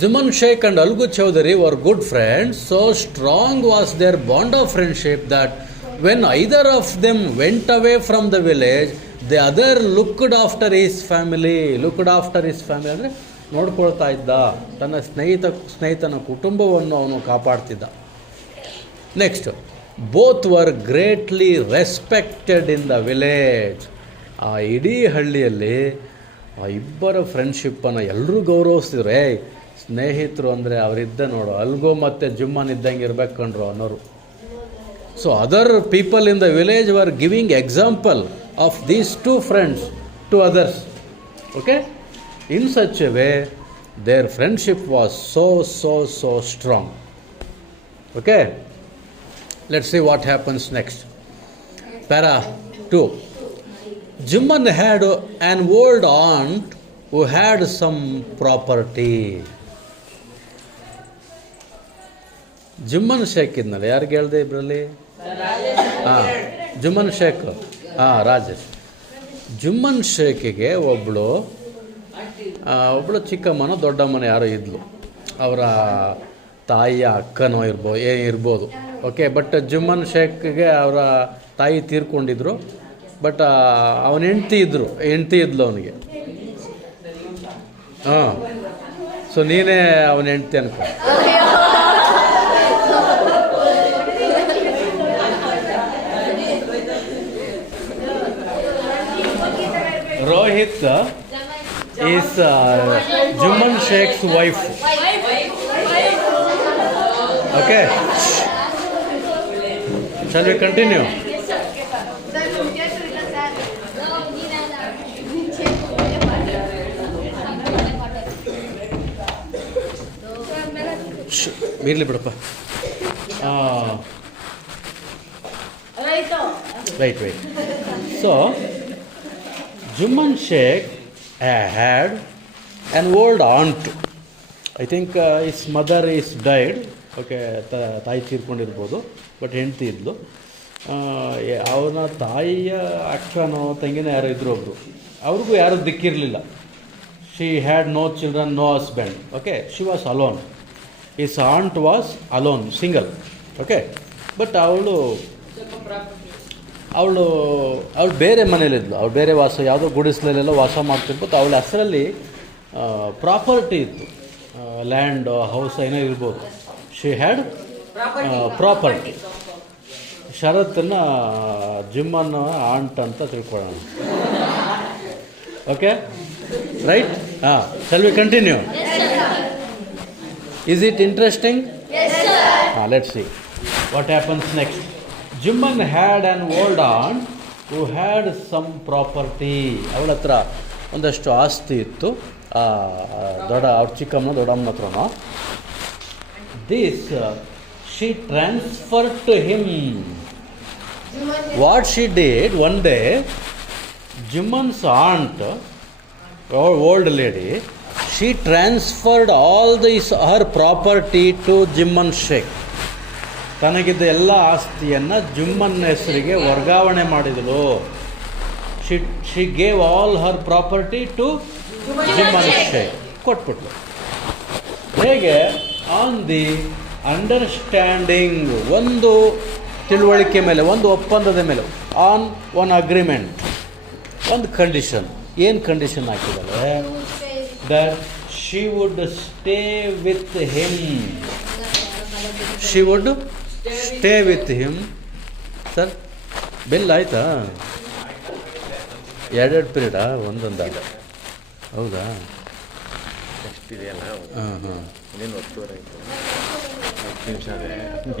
Juman Sheikh and Algu Chowdhury were good friends. So strong was their bond of friendship that when either of them went away from the village, the other looked after his family. Looked after his family ಅಂದರೆ ನೋಡ್ಕೊಳ್ತಾ ಇದ್ದ, ತನ್ನ ಸ್ನೇಹಿತನ ಕುಟುಂಬವನ್ನು ಅವನು ಕಾಪಾಡ್ತಿದ್ದ. Next, both were greatly respected in the village. ಆ ಇಡೀ ಹಳ್ಳಿಯಲ್ಲಿ ಆ ಇಬ್ಬರ ಫ್ರೆಂಡ್ಶಿಪ್ಪನ್ನು ಎಲ್ಲರೂ ಗೌರವಿಸ್ತಿದ್ರು. ಸ್ನೇಹಿತರು ಅಂದರೆ ಅವರಿದ್ದ ನೋಡು, ಅಲ್ಗೋ ಮತ್ತು ಜುಮ್ಮನ್ ಇದ್ದಂಗೆ ಇರ್ಬೇಕು ಕಣ್ರು ಅನ್ನೋರು. So other people in the village were giving example of these two friends to others. Okay, in such a way their friendship was so strong. Okay, let's see what happens next. Para 2. Jumman had an old aunt who had some property. Jumman Sheikh ಇದ್ನಲ್ಲ, ಯಾರಿಗೆ ಹೇಳ್ದೆ ಇಬ್ಬರಲ್ಲಿ? ಜುಮ್ಮನ್ ಶೇಖ್, ರಾಜೇಶ್. ಜುಮ್ಮನ್ ಶೇಖಿಗೆ ಒಬ್ಬಳು ಚಿಕ್ಕಮ್ಮನ ದೊಡ್ಡಮ್ಮನ ಯಾರೋ ಇದ್ಲು, ಅವರ ತಾಯಿಯ ಅಕ್ಕನೋ ಇರ್ಬೋದು. ಓಕೆ, ಬಟ್ ಜುಮ್ಮನ್ ಶೇಖ್ಗೆ ಅವರ ತಾಯಿ ತೀರ್ಕೊಂಡಿದ್ರು. ಬಟ್ ಅವನ ಹೆಂಡ್ತಿ ಇದ್ಲು ಅವನಿಗೆ. ಸೊ ನೀನೇ ಅವನ ಹೆಂಡ್ತಿ ಅನ್ಕೊ. Rohit is Juman Sheikh's wife. Okay. Shall we continue? ಇರಲಿ ಬಿಡಪ್ಪ. Right. So Juman Sheikh had an old aunt. I think his mother is died. Okay, ತಾಯಿ ತೀರ್ಕೊಂಡಿರ್ಬೋದು, ಬಟ್ ಹೆಂಡ್ತಿ ಇದ್ಲು. ಅವನ ತಾಯಿಯ ಅಕ್ಕನೋ ತಂಗಿನ ಯಾರೋ ಇದ್ರು ಒಬ್ಬರು, ಅವ್ರಿಗೂ ಯಾರೂ ದಿಕ್ಕಿರಲಿಲ್ಲ. She had no children, no husband. Okay, she was alone. His aunt was alone, single. Okay, but ಅವಳು ಬೇರೆ ಮನೇಲಿದ್ಲು. ಅವಳು ಬೇರೆ ಯಾವುದೋ ಗುಡಿಸ್ಲಲ್ಲೆಲ್ಲ ವಾಸ ಮಾಡ್ತಿರ್ಬೋದು. ಅವಳ ಹೆಸರಲ್ಲಿ ಪ್ರಾಪರ್ಟಿ ಇತ್ತು, ಲ್ಯಾಂಡ್, ಹೌಸ್ ಏನೋ ಇರ್ಬೋದು. She had property. ಶರತ್ತನ್ನು ಜುಮ್ಮನ್ ಆಂಟ್ ಅಂತ ತಿಳ್ಕೊಳ್ಳೋಣ. Okay, right? Shall we continue? Is it interesting? Let's see what happens next. Jumman had an old aunt who had some property. ಅವಳ ಹತ್ರ ಒಂದಷ್ಟು ಆಸ್ತಿ ಇತ್ತು, ಅವ್ರ ಚಿಕ್ಕಮ್ಮನ ದೊಡ್ಡಮ್ಮನ ಹತ್ರನೋ. This she transferred to him. What she did, one day Jumman's aunt, old lady, she transferred all her property to Juman Sheikh. ತನಗಿದ್ದ ಎಲ್ಲ ಆಸ್ತಿಯನ್ನು ಜುಮ್ಮನ್ ಹೆಸರಿಗೆ ವರ್ಗಾವಣೆ ಮಾಡಿದಳು. She gave all her property to Jumman Sheikh, ಕೊಟ್ಬಿಟ್ಲು. ಹೇಗೆ? ಆನ್ ದಿ ಅಂಡರ್ಸ್ಟ್ಯಾಂಡಿಂಗ್, ಒಂದು ತಿಳುವಳಿಕೆ ಮೇಲೆ, ಒಂದು ಒಪ್ಪಂದದ ಮೇಲೆ, ಆನ್ ಒನ್ ಅಗ್ರಿಮೆಂಟ್, ಒಂದು ಕಂಡೀಷನ್. ಏನು ಕಂಡೀಷನ್ ಹಾಕಿದ್ದಾರೆ? That she would stay with him. She would stay with him. Sir, bill ಆಯಿತಾ? ಎರಡೆರಡು ಪೀರಿಯಡಾ? ಒಂದೊಂದಾಗ? ಹೌದಾ? ನೆಕ್ಸ್ಟ್ ಇದೆಯಲ್ಲ. ಇನ್ನೇನು 10 ನಿಮಿಷ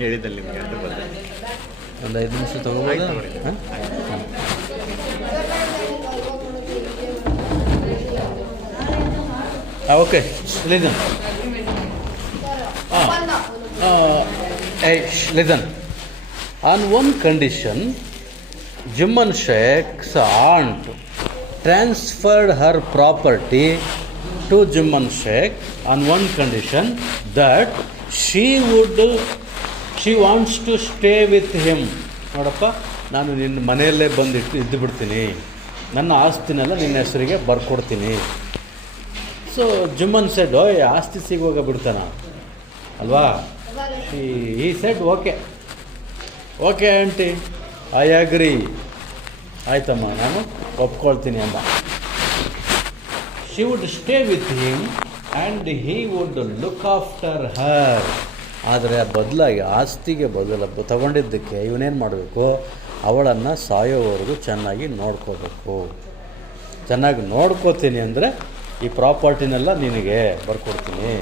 ಹೇಳಿದಲ್ಲಿ ನಿಮಗೆ ಅಂತ ಬಂದೆ. ಒಂದು 5 ನಿಮಿಷ ತೊಗೋಬೋದಾ? Okay, listen. Listen. On one condition, Juman Sheikh's aunt transferred her property to Juman Sheikh on one condition, that she wants to stay with him. ನೋಡಪ್ಪ, ನಾನು ನಿನ್ನ ಮನೆಯಲ್ಲೇ ಬಂದಿದ್ದು ಇದ್ದು ಬಿಡ್ತೀನಿ, ನನ್ನ ಆಸ್ತಿನೆಲ್ಲ ನಿನ್ನ ಹೆಸರಿಗೆ ಬರ್ಕೊಡ್ತೀನಿ. ಸೊ ಜುಮ್ಮನ್ ಸೆಡ್ ಓಯ್ ಆಸ್ತಿ ಸಿಗುವಾಗ ಬಿಡ್ತಾನ ಅಲ್ವಾ. He said okay okay aunty I agree, ಆಯ್ತಮ್ಮ ನಾನು ಒಪ್ಕೊಳ್ತೀನಿ ಅಂದ. She would stay with him and he would look after her. ಆದರೆ ಬದಲಾಗಿ ಆಸ್ತಿಗೆ ತಗೊಂಡಿದ್ದಕ್ಕೆ ಇವನೇನು ಮಾಡಬೇಕು, ಅವಳನ್ನು ಸಾಯೋವರೆಗೂ ಚೆನ್ನಾಗಿ ನೋಡ್ಕೋಬೇಕು. ಚೆನ್ನಾಗಿ ನೋಡ್ಕೋತೀನಿ ಅಂದರೆ ಈ ಪ್ರಾಪರ್ಟಿನೆಲ್ಲ ನಿನಗೆ ಬರ್ಕೊಡ್ತೀನಿ.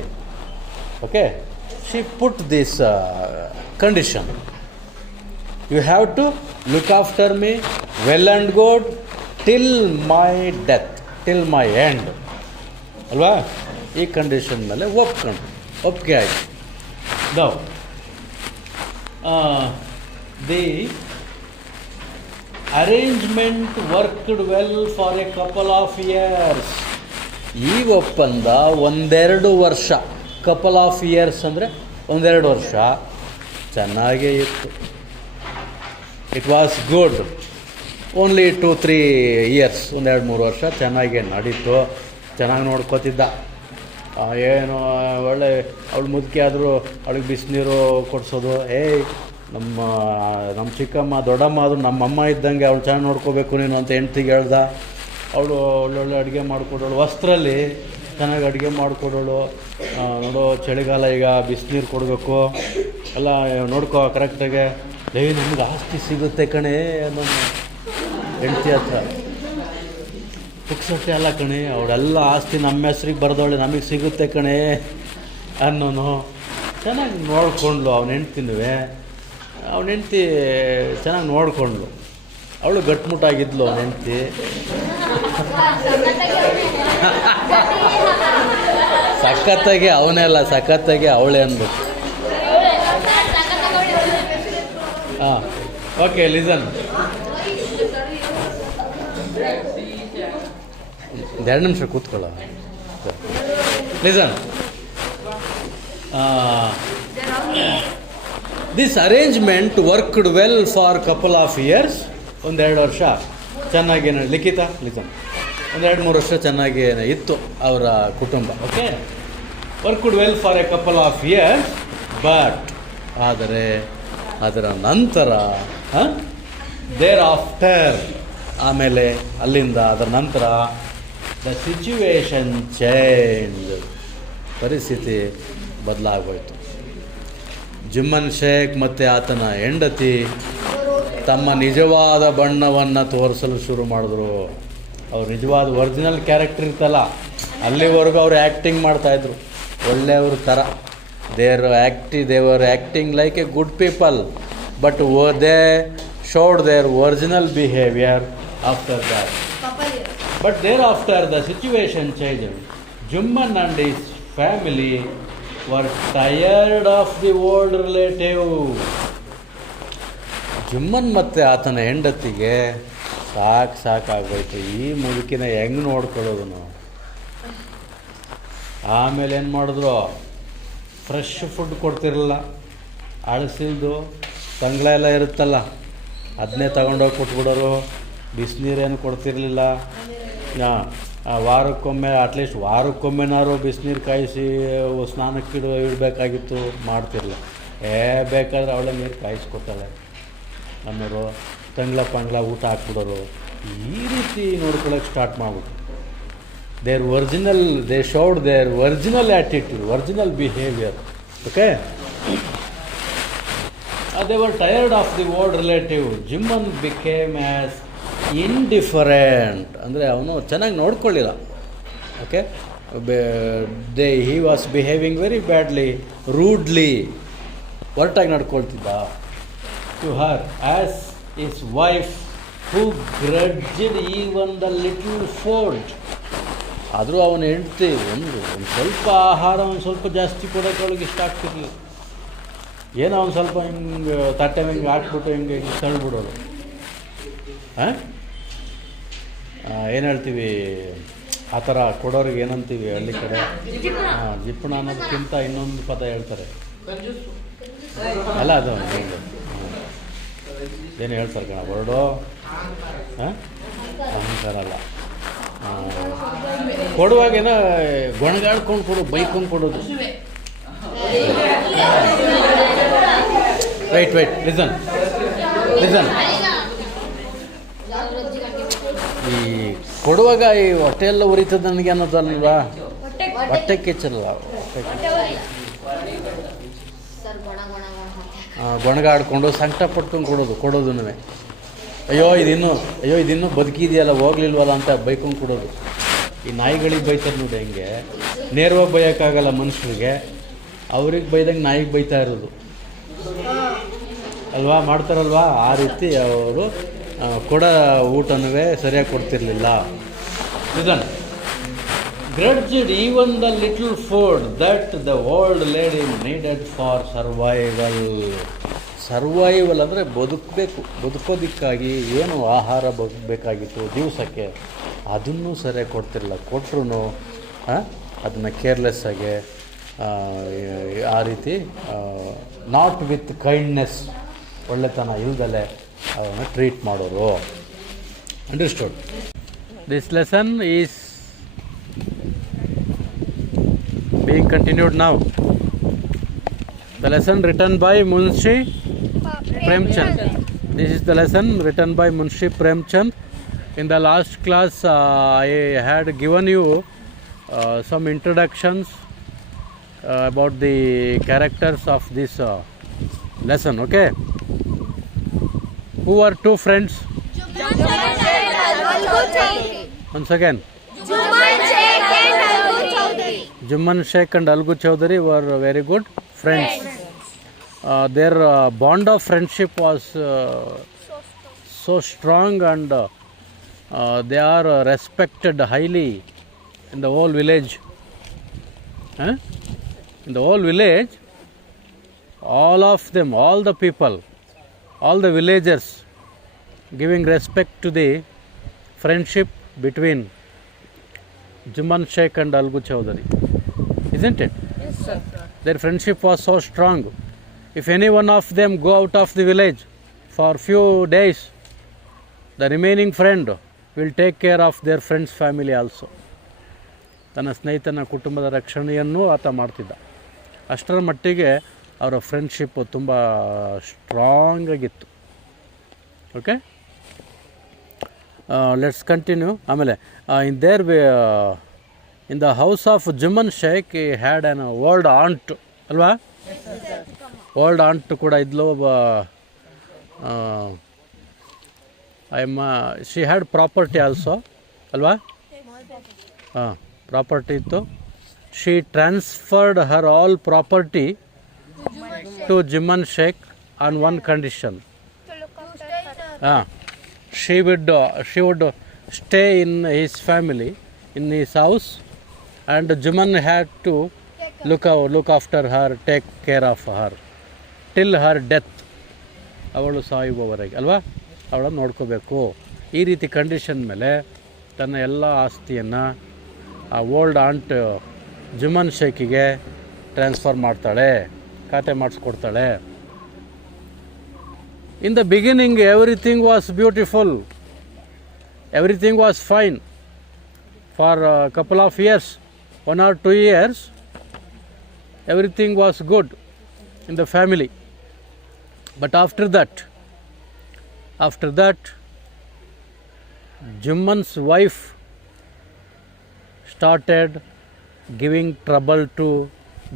Okay, she put this condition, you have to look after me well and good till my death, till my end ಅಲ್ವಾ. ಈ ಕಂಡೀಷನ್ ಮೇಲೆ ಒಪ್ಪಿಗೆ ಆಯಿತು. Now, the arrangement worked well for a couple of years. ಈ ಒಪ್ಪಂದ 1-2 ವರ್ಷ, couple of years ಅಂದರೆ 1-2 ವರ್ಷ ಚೆನ್ನಾಗೇ ಇತ್ತು. It was good. Only 2-3 years, 1-2-3 ವರ್ಷ ಚೆನ್ನಾಗೇ ನಡೀತು. ಚೆನ್ನಾಗಿ ನೋಡ್ಕೋತಿದ್ದ. ಏನು ಒಳ್ಳೆ ಅವಳು ಮುದುಕಿ ಆದರೂ ಅವಳಿಗೆ ಬಿಸಿನೀರು ಕೊಡಿಸೋದು. ನಮ್ಮ ಚಿಕ್ಕಮ್ಮ ದೊಡ್ಡಮ್ಮ ಆದರೂ ನಮ್ಮಮ್ಮ ಇದ್ದಂಗೆ ಅವಳು ಚೆನ್ನಾಗಿ ನೋಡ್ಕೋಬೇಕು ನೀನು ಅಂತ ಹೆಂಡ್ತಿಗೆ ಹೇಳ್ದ. ಅವಳು ಒಳ್ಳೊಳ್ಳೆ ಅಡುಗೆ ಮಾಡಿಕೊಡೋಳು, ವಸ್ತ್ರಲ್ಲಿ ಚೆನ್ನಾಗಿ ಅಡುಗೆ ಮಾಡಿಕೊಡೋಳು. ನೋಡೋ ಚಳಿಗಾಲ ಈಗ ಬಿಸಿನೀರು ಕೊಡಬೇಕು ಎಲ್ಲ ನೋಡ್ಕೋ ಕರೆಕ್ಟಾಗೆ. ನಮಗೆ ಆಸ್ತಿ ಸಿಗುತ್ತೆ ಕಣೆ ನಮ್ಮ ಹೆಂಡ್ತಿ ಹತ್ರ. ಪುಕ್ಸಟ್ಟೆ ಅಲ್ಲ ಕಣೆ, ಅವಳೆಲ್ಲ ಆಸ್ತಿ ನಮ್ಮ ಹೆಸ್ರಿಗೆ ಬರೆದವಳೆ, ನಮಗೆ ಸಿಗುತ್ತೆ ಕಣೆ ಅನ್ನೋನು. ಚೆನ್ನಾಗಿ ನೋಡಿಕೊಂಡ್ಲು ಅವನ ಹೆಂಡ್ತಿನುವೆ. ಅವನ ಹೆಂಡ್ತಿ ಚೆನ್ನಾಗಿ ನೋಡಿಕೊಂಡ್ಲು. ಅವಳು ಗಟ್ಮುಟ್ಟಾಗಿದ್ಲು ಅವನ ಹೆಂಡ್ತಿ. ಸಖತ್ತಾಗಿ ಅವನೇ ಅಲ್ಲ, ಸಖತ್ತಾಗಿ ಅವಳೇ ಅಂದ್ಬಿಟ್ಟು. ಹಾಂ, ಓಕೆ, ಲಿಸನ್. 2 ನಿಮಿಷ ಕೂತ್ಕೊಳ್ಳ. Listen, this arrangement worked well for couple of years. 1-2 ವರ್ಷ ಚೆನ್ನಾಗಿ ಲಿಖಿತ ಲಿಸನ್, 1-2-3 ವರ್ಷ ಚೆನ್ನಾಗಿ ಇತ್ತು ಅವರ ಕುಟುಂಬ. Okay, worked well for A couple of years. But ಆದರೆ ಅದರ ನಂತರ ದೇರ್ ಆಫ್ಟರ್, ಆಮೇಲೆ ಅಲ್ಲಿಂದ ಅದರ ನಂತರ ದ ಸಿಚುವೇಶನ್ ಚೇಂಜ್, ಪರಿಸ್ಥಿತಿ ಬದಲಾಗೋಯ್ತು. ಜುಮ್ಮನ್ ಶೇಖ್ ಮತ್ತು ಆತನ ಹೆಂಡತಿ ತಮ್ಮ ನಿಜವಾದ ಬಣ್ಣವನ್ನು ತೋರಿಸಲು ಶುರು ಮಾಡಿದ್ರು. ಅವ್ರು ನಿಜವಾದ ಒರಿಜಿನಲ್ ಕ್ಯಾರೆಕ್ಟರ್ ಇರ್ತಲ್ಲ, ಅಲ್ಲಿವರೆಗೂ ಅವರು ಆ್ಯಕ್ಟಿಂಗ್ ಮಾಡ್ತಾಯಿದ್ರು ಒಳ್ಳೆಯವ್ರ ಥರ. ದೇವರ್ acting like A good people, but they showed their original behavior after that. But thereafter the situation changed. Jumman and his family were tired of the old relative. Jumman ಮತ್ತು ಆತನ ಹೆಂಡತಿಗೆ ಸಾಕಾಗೋಯ್ತು ಈ ಮುದುಕಿನ ಹೆಂಗೆ ನೋಡ್ಕೊಳ್ಳೋದು ನಾವು. ಆಮೇಲೆ ಏನು ಮಾಡಿದ್ರು, ಫ್ರೆಶ್ ಫುಡ್ ಕೊಡ್ತಿರಲಿಲ್ಲ, ಅಳಸಿಲ್ದು ತಂಗ್ಳ ಎಲ್ಲ ಇರುತ್ತಲ್ಲ ಅದನ್ನೇ ತಗೊಂಡೋಗಿ ಕೊಟ್ಬಿಡೋರು. ಬಿಸಿನೀರೇನು ಕೊಡ್ತಿರಲಿಲ್ಲ. ವಾರಕ್ಕೊಮ್ಮೆ ಅಟ್ಲೀಸ್ಟ್ ವಾರಕ್ಕೊಮ್ಮೆನಾರು ಬಿಸಿನೀರು ಕಾಯಿಸಿ ಸ್ನಾನಕ್ಕೆ ಇಡಬೇಕಾಗಿತ್ತು, ಮಾಡ್ತಿರಲಿಲ್ಲ. ಬೇಕಾದ್ರೆ ಅವಳೇ ನೀರು ಕಾಯಿಸ್ಕೊತಾಳೆ ಅನ್ನೋರು, ತಂಗ್ಳ ಊಟ ಹಾಕ್ಬಿಡೋರು. ಈ ರೀತಿ ನೋಡ್ಕೊಳ್ಳೋಕೆ ಸ್ಟಾರ್ಟ್ ಮಾಡ್ಬಿಟ್ಟು they showed their original attitude, original behaviour. Okay, they were tired of the old relative. Jimman became as indifferent, ಅಂದರೆ ಅವನು ಚೆನ್ನಾಗಿ ನೋಡ್ಕೊಳ್ಳಿಲ್ಲ. Okay, he was behaving very badly, rudely, ಒರಟಾಗಿ ನಡ್ಕೊಳ್ತಿದ್ದ to her as his wife, who grudged even the little food. ಆದರೂ ಅವನ ಹೆಂಡ್ತಿ ಒಂದು ಸ್ವಲ್ಪ ಆಹಾರ ಒಂದು ಸ್ವಲ್ಪ ಜಾಸ್ತಿ ಕೊಡೋಕೆ ಅವಳಿಗೆ ಇಷ್ಟ ಆಗ್ತಿರ್ಲಿಲ್ಲ. ಏನೋ ಒಂದು ಸ್ವಲ್ಪ ಹಿಂಗೆ ತಟ್ಟೆ ಹಿಂಗೆ ಹಾಕ್ಬಿಟ್ಟು ಹಿಂಗೆ ತಳ್ಳಿಬಿಡೋದು. ಏನು ಹೇಳ್ತೀವಿ ಆ ಥರ ಕೊಡೋರಿಗೆ ಏನಂತೀವಿ ಹಳ್ಳಿ ಕಡೆ? ಜಿಪ್ಪಣ ಅನ್ನೋದಕ್ಕಿಂತ ಇನ್ನೊಂದು ಪದ ಹೇಳ್ತಾರೆ ಅಲ್ಲ, ಅದು ಏನು ಹೇಳ್ತಾರೆ ಕಣ ವರ್ಡು? ಅಹಂಕಾರ ಅಲ್ಲ, ಕೊಡುವಾಗೇನ ಗೊಣಗಾಡ್ಕೊಂಡು ಕೊಡು, ಬೈಕೊಂಡು ಕೊಡೋದು. Wait listen. ಈ ಕೊಡುವಾಗ ಈ ಹೊಟ್ಟೆ ಎಲ್ಲ ಉರಿತದ ನನಗೆ ಅನ್ನೋದಲ್ವಾ, ಹೊಟ್ಟೆ ಕೆಚ್ಚಲ್ಲ, ಗೊಣಗಾಡ್ಕೊಂಡು ಸಂಕಟ ಪಟ್ಕೊಂಡು ಕೊಡೋದು. ಅಯ್ಯೋ ಇದಿನ್ನೂ ಬದುಕಿದೆಯಲ್ಲ, ಹೋಗ್ಲಿಲ್ವಲ್ಲ ಅಂತ ಬೈಕೊಂಡು ಕೊಡೋದು. ಈ ನಾಯಿಗಳಿಗೆ ಬೈತಾರೆ ನೋಡಿ, ಹೆಂಗೆ ನೇರವಾಗಿ ಬೈಯೋಕ್ಕಾಗಲ್ಲ ಮನುಷ್ಯರಿಗೆ, ಅವ್ರಿಗೆ ಬೈದಂಗೆ ನಾಯಿಗೆ ಬೈತಾ ಇರೋದು ಅಲ್ವಾ, ಮಾಡ್ತಾರಲ್ವಾ. ಆ ರೀತಿ ಅವರು ಕೊಡೋ ಊಟನೂ ಸರಿಯಾಗಿ ಕೊಡ್ತಿರ್ಲಿಲ್ಲ. ಇದನ್ನು grudged even the little food that the old lady needed for survival ಅಂದರೆ ಬದುಕೋದಕ್ಕಾಗಿ ಏನು ಆಹಾರ ಬೇಕಾಗಿತ್ತು ದಿವಸಕ್ಕೆ, ಅದನ್ನೂ ಸರಿಯಾಗಿ ಕೊಡ್ತಿರಲಿಲ್ಲ. ಕೊಟ್ಟರು ಅದನ್ನು ಕೇರ್ಲೆಸ್ಸಾಗಿ, ಆ ರೀತಿ ನಾಟ್ ವಿತ್ ಕೈಂಡ್ನೆಸ್, ಒಳ್ಳೆತನ ಇಲ್ದಲೆ ಅವನ್ನ ಟ್ರೀಟ್ ಮಾಡೋರು. Understood? This lesson is being continued now. The lesson written by Munshi Premchand. This is the lesson written by Munshi Premchand. In the last class, I had given you some introductions about the characters of this lesson. Okay? Who are two friends? Once again. Juman Sheikh and Algu Chowdhury were very good friends. Their bond of friendship was so strong, and they are respected highly in the whole village. In the whole village, all of them, all the people, all the villagers giving respect to the friendship between Juman Sheikh and Algu Chowdhury. Isn't it? Yes, sir. Their friendship was so strong. If any one of them go out of the village for few days, the remaining friend will take care of their friend's family also. ತನ್ನ ಸ್ನೇಹಿತನ ಕುಟುಂಬದ ರಕ್ಷಣೆಯನ್ನು ಆತ ಮಾಡ್ತಿದ್ದ. ಅಷ್ಟರ ಮಟ್ಟಿಗೆ ಅವರ friendship ತುಂಬ ಸ್ಟ್ರಾಂಗ್ ಆಗಿತ್ತು. Okay, let's continue. ಆಮೇಲೆ in the house of Juman Sheikh, he had an old aunt, ಅಲ್ವಾ? ಓಲ್ಡ್ ಆಂಟ್ ಕೂಡ ಇದ್ಲು. ಶಿ ಹ್ಯಾಡ್ ಪ್ರಾಪರ್ಟಿ ಆಲ್ಸೋ, ಅಲ್ವಾ? ಪ್ರಾಪರ್ಟಿ ಇತ್ತು. She transferred her all property to Juman Sheikh on one condition. She would stay in his family, in his house, and Juman had to look after her, take care of her till her death. ಅವಳು ಸಾಯುವವರೆಗೆ, ಅಲ್ವಾ? ಅವಳನ್ನು ನೋಡ್ಕೋಬೇಕು. ಈ ರೀತಿ condition ಮೇಲೆ ತನ್ನ ಎಲ್ಲ ಆಸ್ತಿಯನ್ನು ಆ ಓಲ್ಡ್ ಆಂಟ್ Juman Sheikhಗೆ ಟ್ರಾನ್ಸ್ಫರ್ ಮಾಡ್ತಾಳೆ, ಖಾತೆ ಮಾಡಿಸ್ಕೊಡ್ತಾಳೆ. In the beginning, everything was beautiful, everything was fine. For a couple of years, 1 or 2 years, everything was good in the family. But after that, Juman's wife started giving trouble to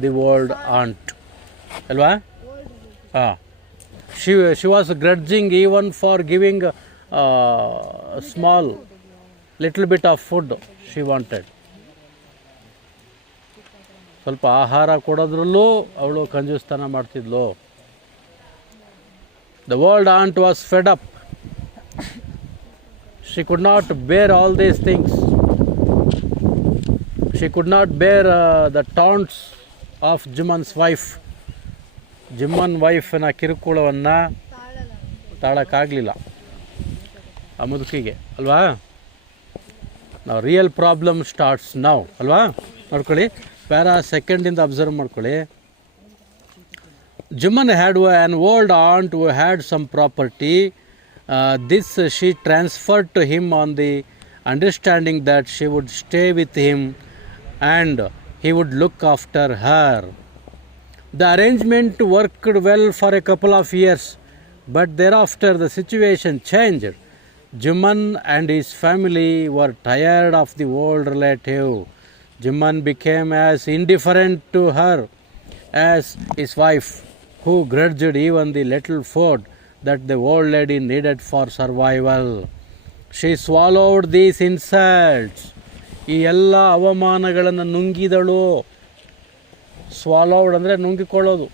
the old aunt. Alva? She was grudging even for giving a small little bit of food she wanted. ಸ್ವಲ್ಪ ಆಹಾರ ಕೊಡೋದ್ರಲ್ಲೂ ಅವಳು ಕಂಜೂಸ್ತನ ಮಾಡ್ತಿದ್ಲು. The old aunt was fed up. She could not bear all these things. She could not bear the taunts of Juman's wife. Juman ವೈಫ್ನ ಕಿರುಕುಳವನ್ನು ತಾಳಕ್ಕಾಗಲಿಲ್ಲ ಆ ಮುದುಕಿಗೆ, ಅಲ್ವಾ? ನಾವು real problem starts ನಾವು, ಅಲ್ವಾ? ನೋಡ್ಕೊಳ್ಳಿ, para ಸೆಕೆಂಡಿಂದ observe ಮಾಡ್ಕೊಳ್ಳಿ. Juman had an old aunt who had some property. This she transferred to him on the understanding that she would stay with him and he would look after her. The arrangement worked well for a couple of years, but thereafter the situation changed. Juman and his family were tired of the old relative. Juman became as indifferent to her as his wife, who grudged even the little food that the old lady needed for survival. She swallowed these insults. ಈ ಎಲ್ಲ ಅವಮಾನಗಳನ್ನು ನುಂಗಿದಳು. Swallowed ಅಂದರೆ ನುಂಗಿಕೊಳ್ಳೋದು.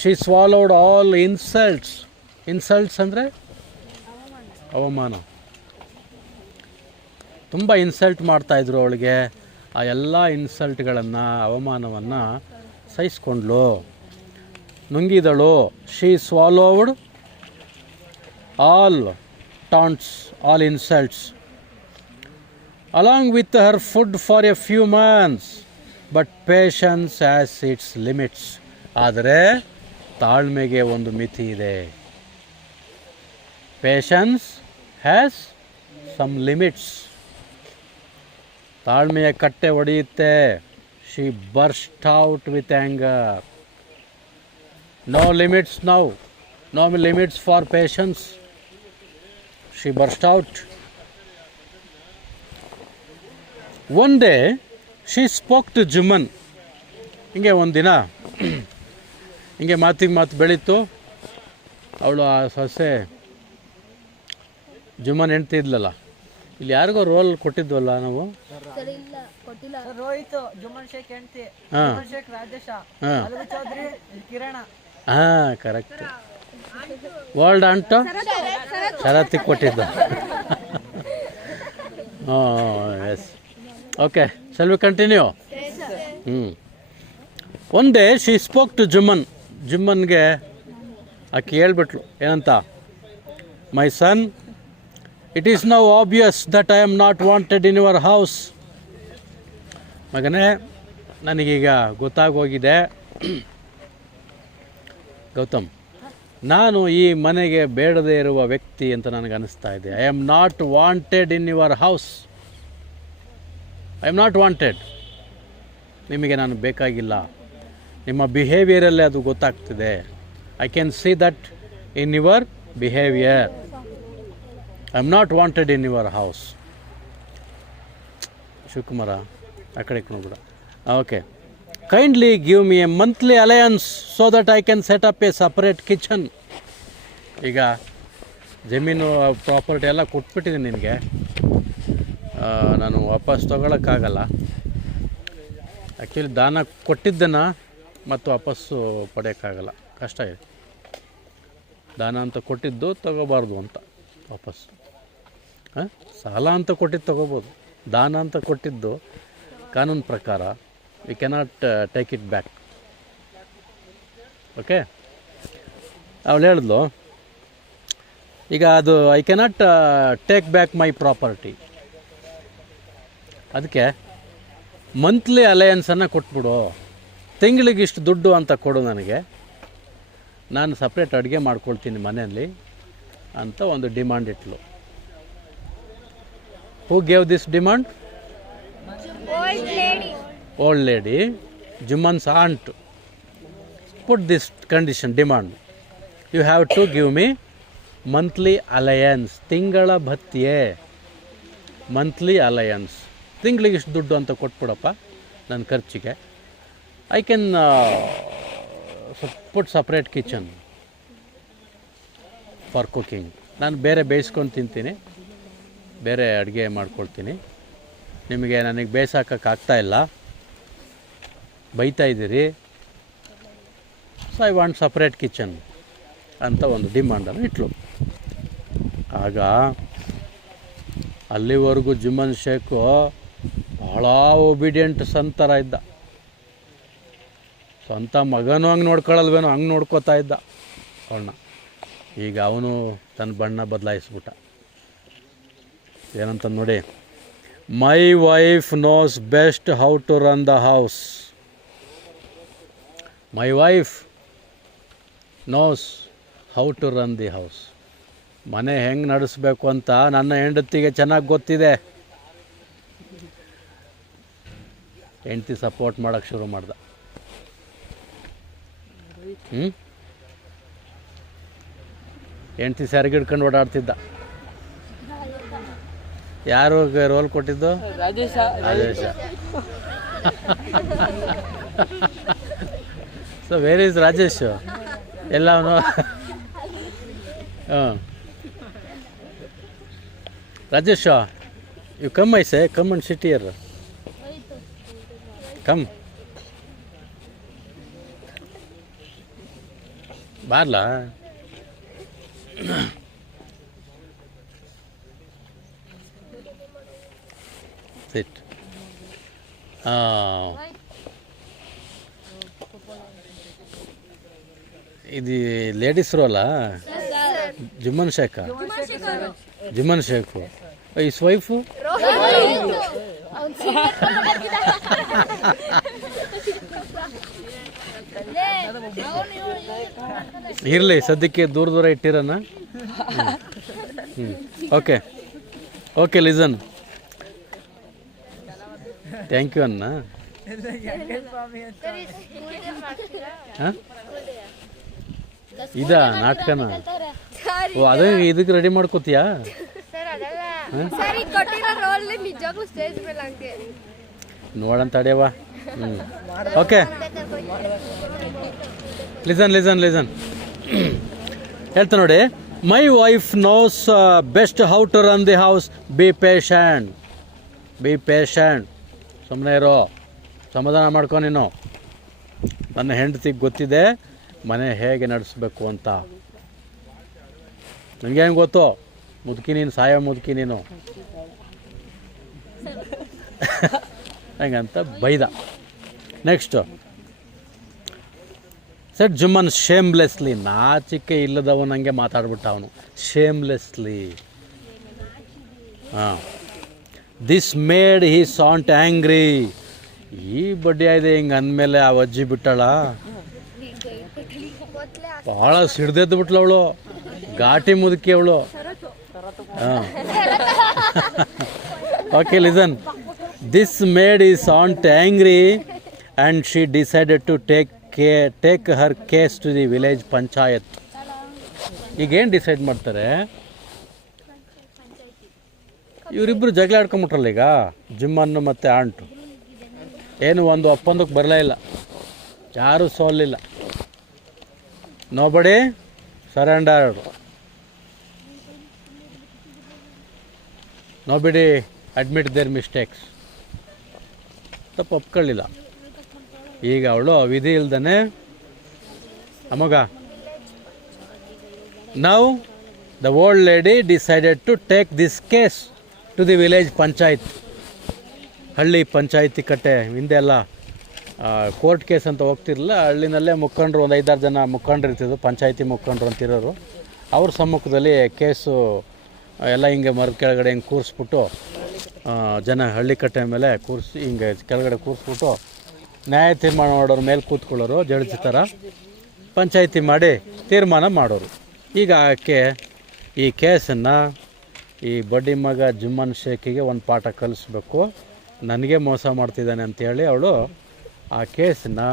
She swallowed all insults. Insults ಅಂದರೆ ಅವಮಾನ. ತುಂಬ insult ಮಾಡ್ತಾಯಿದ್ರು ಅವಳಿಗೆ. ಆ ಎಲ್ಲ ಇನ್ಸಲ್ಟ್ಗಳನ್ನು, ಅವಮಾನವನ್ನು ಸಹಿಸ್ಕೊಂಡ್ಳು, ನುಂಗಿದಳು. She swallowed all taunts, all insults along with her food for a few months. But patience has its limits. ಆದರೆ ತಾಳ್ಮೆಗೆ ಒಂದು ಮಿತಿ ಇದೆ. Patience has some limits. ತಾಳ್ಮೆಯ ಕಟ್ಟೆ ಒಡೆಯುತ್ತೆ. She burst out with anger. No limits now. No limits for patience. She burst out. One day she spoke to Juman. ಹಿಂಗೆ ಒಂದಿನ ಹಿಂಗೆ ಮಾತಿಗೆ ಮಾತು ಬೆಳೀತು. ಅವಳು ಆ ಸೊಸೆ ಜುಮನ್ ಹೆಂಡ್ತಿ ಇದ್ಲಲ್ಲ, ಇಲ್ಲಿ ಯಾರಿಗೋ ರೋಲ್ ಕೊಟ್ಟಿದ್ವಲ್ಲ ನಾವು. ಹಾಂ ಕರೆಕ್ಟ್. ವರ್ಲ್ಡ್ ಅಂಟು ಶರತ್ತಿಗೆ ಕೊಟ್ಟಿದ್ದ. Yes. Okay, shall we continue? Yes, sir. One day she spoke to Juman. ಜುಮ್ಮನ್ಗೆ ಆಕೆ ಹೇಳ್ಬಿಟ್ಲು ಏನಂತ, my son, it is now obvious that I am not wanted in your house. ಮಗನೇ, ನನಗೀಗ ಗೊತ್ತಾಗೋಗಿದೆ ಗೌತಮ್, ನಾನು ಈ ಮನೆಗೆ ಬೇಡದೇ ಇರುವ ವ್ಯಕ್ತಿ ಅಂತ ನನಗೆ ಅನಿಸ್ತಾ ಇದೆ. I am not wanted in your house. I am not wanted. ನಿಮಗೆ ನಾನು ಬೇಕಾಗಿಲ್ಲ. ನಿಮ್ಮ ಬಿಹೇವಿಯರಲ್ಲೇ ಅದು ಗೊತ್ತಾಗ್ತಿದೆ. I can see that in your behaviour. I am not wanted in your house. Shivakumara ಆ ಕಡೆ ನೋಡ್ಬಿಡ. Okay. Kindly give me a monthly allowance so that I can set up a separate kitchen. ಈಗ ಜಮೀನು ಪ್ರಾಪರ್ಟಿ ಎಲ್ಲ ಕೊಟ್ಬಿಟ್ಟಿದ್ದೀನಿ ನಿನಗೆ, ನಾನು ವಾಪಸ್ ತೊಗೊಳಕ್ಕಾಗಲ್ಲ. Actually ದಾನ ಕೊಟ್ಟಿದ್ದನ್ನು ಮತ್ತು ವಾಪಸ್ಸು ಪಡೆಯೋಕ್ಕಾಗಲ್ಲ, ಕಷ್ಟ ಇದೆ. ದಾನ ಅಂತ ಕೊಟ್ಟಿದ್ದು ತೊಗೋಬಾರ್ದು ಅಂತ ವಾಪಸ್ಸು. ಸಾಲ ಅಂತ ಕೊಟ್ಟಿದ್ದು ತೊಗೋಬೋದು. ದಾನ ಅಂತ ಕೊಟ್ಟಿದ್ದು ಕಾನೂನು ಪ್ರಕಾರ we cannot take it back. Okay. ಅವಳು ಹೇಳಿದ್ಲು, ಈಗ ಅದು I cannot take back my property. ಅದಕ್ಕೆ ಮಂತ್ಲಿ ಅಲಯನ್ಸನ್ನು ಕೊಟ್ಬಿಡು, ತಿಂಗಳಿಗಿಷ್ಟು ದುಡ್ಡು ಅಂತ ಕೊಡು ನನಗೆ, ನಾನು ಸಪ್ರೇಟ್ ಅಡುಗೆ ಮಾಡ್ಕೊಳ್ತೀನಿ ಮನೆಯಲ್ಲಿ ಅಂತ ಒಂದು ಡಿಮಾಂಡ್ ಇಟ್ಲು. Who gave this demand? Old lady, Jumman's aunt put this condition, demand. You have to give me monthly allowance. ತಿಂಗಳ ಭತ್ಯೆ, ಮಂತ್ಲಿ ಅಲಯನ್ಸ್. ತಿಂಗಳಿಗೆ ಇಷ್ಟು ದುಡ್ಡು ಅಂತ ಕೊಟ್ಬಿಡಪ್ಪ ನನ್ನ ಖರ್ಚಿಗೆ. I can put separate kitchen for cooking. ನಾನು ಬೇರೆ ಬೇಯಿಸ್ಕೊಂಡು ತಿಂತೀನಿ, ಬೇರೆ ಅಡುಗೆ ಮಾಡ್ಕೊಳ್ತೀನಿ. ನಿಮಗೆ ನನಗೆ ಬೇಯಿಸಾಕೋಕ್ಕಾಗ್ತಾಯಿಲ್ಲ, ಬೈತಾ ಇದ್ದೀರಿ. So I want separate kitchen ಅಂತ ಒಂದು ಡಿಮಾಂಡನ್ನು ಇಟ್ಲು. ಆಗ ಅಲ್ಲಿವರೆಗೂ ಜುಮನ್ ಶೇಖು ಭಾಳ ಒಬಿಡಿಯಂಟ್ ಸನ್ ಥರ ಇದ್ದ. ಸ್ವಂತ ಮಗನೂ ಹಂಗೆ ನೋಡ್ಕೊಳ್ಳಲ್ವೇನೋ ಹಂಗೆ ನೋಡ್ಕೋತಾ ಇದ್ದ ಅವಳನ್ನ. ಈಗ ಅವನು ತನ್ನ ಬಣ್ಣ ಬದಲಾಯಿಸ್ಬಿಟ್ಟ. ಏನಂತ ನೋಡಿ, my wife knows best how to run the house. My wife knows how to run the house. ಮನೆ ಹೆಂಗೆ ನಡೆಸ್ಬೇಕು ಅಂತ ನನ್ನ ಹೆಂಡತಿಗೆ ಚೆನ್ನಾಗಿ ಗೊತ್ತಿದೆ. ಹೆಂಡತಿ ಸಪೋರ್ಟ್ ಮಾಡೋಕ್ಕೆ ಶುರು ಮಾಡ್ದ. ಹೆಂಡತಿ ಸೆರಗಿಡ್ಕೊಂಡು ಓಡಾಡ್ತಿದ್ದ. ಯಾರು ರೋಲ್ ಕೊಟ್ಟಿದ್ದು? Rajesh. So where is Rajesh? ಎಲ್ಲ ಅವನು Rajesh, you come I say, come and sit here, come. ಬಾರ್ಲಾ? ಸಿಟ್. ఇది లేడీస్ రోలా? జుమ్మన్ షేఖా? జుమ్మన్ షేఖ్. His wife? ಇರಲಿ, ಸದ್ಯಕ್ಕೆ ದೂರ ದೂರ ಇಟ್ಟಿರೋಣ. Okay okay, listen. Thank you ಅನ್ನ. ಹಾಂ, ಇದಾ ನಾಟಕನ? ಓ, ಅದೇ ಇದಕ್ಕೆ ರೆಡಿ ಮಾಡ್ಕೋತೀಯಾ? ನೋಡಂತ ತಡೆಯವ. Okay, listen listen listen. ಹೇಳ್ತಾ ನೋಡಿ, my wife knows best how to run the house. Be patient, be patient. ಸುಮ್ಮನೆ ಇರೋ, ಸಮಾಧಾನ ಮಾಡ್ಕೊ ನೀನು. ನನ್ನ ಹೆಂಡತಿಗೆ ಗೊತ್ತಿದೆ ಮನೆ ಹೇಗೆ ನಡೆಸ್ಬೇಕು ಅಂತ. ನನಗೇನು ಗೊತ್ತು? ಮುದುಕಿ ನೀನು, ಸಾಯೋ ಮುದುಕಿ ನೀನು ಹಂಗಂತ ಬೈದ. Next said Jumman shamelessly. ನಾಚಿಕೆ ಇಲ್ಲದವನಂಗೆ ಮಾತಾಡ್ಬಿಟ್ಟ ಅವನು, ಶೇಮ್ಲೆಸ್ಲಿ. ಹಾಂ, this made his aunt angry. ಈ ಬಡ್ಡಿ ಆಯ್ದೆ ಹಿಂಗೆ ಅಂದಮೇಲೆ ಆ ಅಜ್ಜಿ ಬಿಟ್ಟಳ, ಭಾಳ ಸಿಡ್ದೆದ್ದು ಬಿಟ್ಲು ಅವಳು. ಘಾಟಿ ಮುದುಕಿ ಅವಳು. ಹಾಂ, okay, listen. This made his aunt angry and she decided to take her case to the village panchayat. ಈಗೇನು ಡಿಸೈಡ್ ಮಾಡ್ತಾರೆ? ಇವರಿಬ್ಬರು ಜಗಳ ಆಡ್ಕೊಂಬಿಟ್ರಲ್ಲ ಈಗ, ಜಿಮ್ಮನ್ನು ಮತ್ತು ಆಂಟು. ಏನು ಒಂದು ಒಪ್ಪಂದಕ್ಕೆ ಬರಲೇ ಇಲ್ಲ, ಯಾರೂ ಸೋಲಿಲ್ಲ. Nobody surrendered, nobody admit their mistakes. ತಪ್ಪು ಒಪ್ಕೊಳ್ಳಿಲ್ಲ. ಈಗ ಅವಳು ವಿಧಿ ಇಲ್ದೇ ಅಮಗ, now the old lady decided to take this case to the village panchayat. ಹಳ್ಳಿ ಪಂಚಾಯತಿ ಕಟ್ಟೆ ಹಿಂದೆ ಎಲ್ಲ ಕೋರ್ಟ್ ಕೇಸ್ ಅಂತ ಹೋಗ್ತಿರಲಿಲ್ಲ. ಹಳ್ಳಿನಲ್ಲೇ ಮುಖಂಡರು, ಒಂದು 5-6 ಜನ ಮುಖಂಡರು ಇರ್ತಿದ್ರು, ಪಂಚಾಯತಿ ಮುಖಂಡರು ಅಂತಿರೋರು. ಅವ್ರ ಸಮ್ಮುಖದಲ್ಲಿ ಕೇಸು ಎಲ್ಲ ಹಿಂಗೆ ಮರದ ಕೆಳಗಡೆ ಹಿಂಗೆ ಕೂರಿಸ್ಬಿಟ್ಟು, ಜನ ಹಳ್ಳಿ ಕಟ್ಟೆ ಮೇಲೆ ಕೂರಿಸಿ ಹಿಂಗೆ ಕೆಳಗಡೆ ಕೂರಿಸ್ಬಿಟ್ಟು ನ್ಯಾಯ ತೀರ್ಮಾನ ಮಾಡೋರು ಮೇಲೆ ಕೂತ್ಕೊಳ್ಳೋರು, ಜಡ್ಜ್ ಥರ ಪಂಚಾಯತಿ ಮಾಡಿ ತೀರ್ಮಾನ ಮಾಡೋರು. ಈಗ ಆಕೆ ಈ ಕೇಸನ್ನು ಈ ಬಡ್ಡಿ ಮಗ ಜುಮ್ಮನ್ ಶೇಖಿಗೆ ಒಂದು ಪಾಠ ಕಲಿಸ್ಬೇಕು, ನನಗೆ ಮೋಸ ಮಾಡ್ತಿದ್ದಾನೆ ಅಂಥೇಳಿ ಅವಳು ಆ ಕೇಸನ್ನು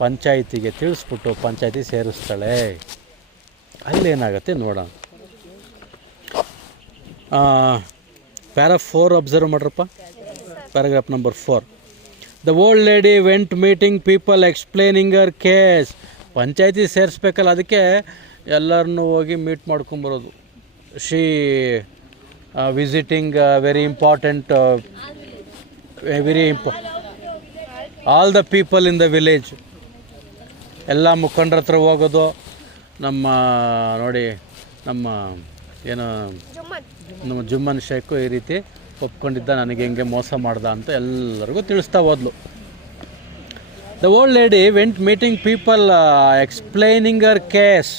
ಪಂಚಾಯತಿಗೆ ತಿಳಿಸ್ಬಿಟ್ಟು ಪಂಚಾಯತಿ ಸೇರಿಸ್ತಾಳೆ. ಅಲ್ಲೇನಾಗುತ್ತೆ ನೋಡೋಣ. ಪ್ಯಾರಾ 4 ಅಬ್ಸರ್ವ್ ಮಾಡ್ರಪ್ಪ. Paragraph number 4. The old lady went meeting people explaining her case. ಪಂಚಾಯತಿ ಸೇರಿಸ್ಬೇಕಲ್ಲ, ಅದಕ್ಕೆ ಎಲ್ಲರನ್ನೂ ಹೋಗಿ ಮೀಟ್ ಮಾಡ್ಕೊಂಬರೋದು. She visiting very important all the people in the village. ಎಲ್ಲ ಮುಖಂಡರ ಹತ್ರ ಹೋಗೋದು. ನಮ್ಮ ನೋಡಿ, ನಮ್ಮ ಏನು ನಮ್ಮ ಜುಮ್ಮನ್ ಶೇಖು ಈ ರೀತಿ ಒಪ್ಕೊಂಡಿದ್ದ, ನನಗೆ ಹೆಂಗೆ ಮೋಸ ಮಾಡ್ದ ಅಂತ ಎಲ್ಲರಿಗೂ ತಿಳಿಸ್ತಾ ಹೋದ್ಲು. The old lady went meeting people explaining her case.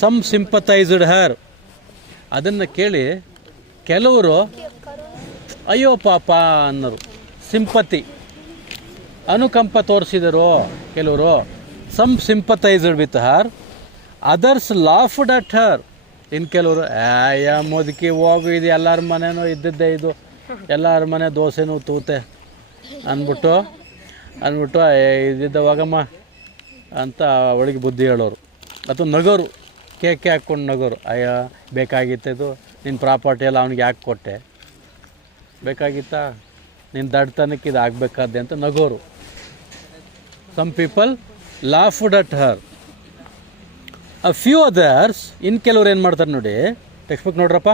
Some sympathised her. ಅದನ್ನು ಕೇಳಿ ಕೆಲವರು ಅಯ್ಯೋ ಪಾಪ ಅನ್ನೋರು, ಸಿಂಪತಿ, ಅನುಕಂಪ ತೋರಿಸಿದರು ಕೆಲವರು. Some sympathised with her, others laughed at her. ಇನ್ನು ಕೆಲವರು ಯಾ ಮುದುಕಿ ಹೋಗು, ಇದು ಎಲ್ಲರ ಮನೆಯೂ ಇದ್ದಿದ್ದೇ, ಇದು ಎಲ್ಲರ ಮನೆ ದೋಸೆನೂ ತೂತೆ ಅಂದ್ಬಿಟ್ಟು ಇದ್ದಿದ್ದ ಹೋಗಮ್ಮ ಅಂತ ಅವಳಿಗೆ ಬುದ್ಧಿ ಹೇಳೋರು. ಅಥವಾ ನಗೋರು, ಕೇಕೆ ಹಾಕ್ಕೊಂಡು ನಗೋರು, ಅಯ್ಯ ಬೇಕಾಗಿತ್ತು ಇದು, ನಿನ್ನ ಪ್ರಾಪರ್ಟಿ ಎಲ್ಲ ಅವ್ನಿಗೆ ಯಾಕೆ ಕೊಟ್ಟೆ, ಬೇಕಾಗಿತ್ತಾ, ನಿನ್ನ ದಡ್ತನಕ್ಕೆ ಇದು ಆಗಬೇಕಾದ್ದೆ ಅಂತ ನಗೋರು. Some people laughed at her. A few others, ಇನ್ನು ಕೆಲವ್ರು ಏನು ಮಾಡ್ತಾರೆ ನೋಡಿ, ಟೆಕ್ಸ್ಟ್ ಬುಕ್ ನೋಡ್ರಪ್ಪ.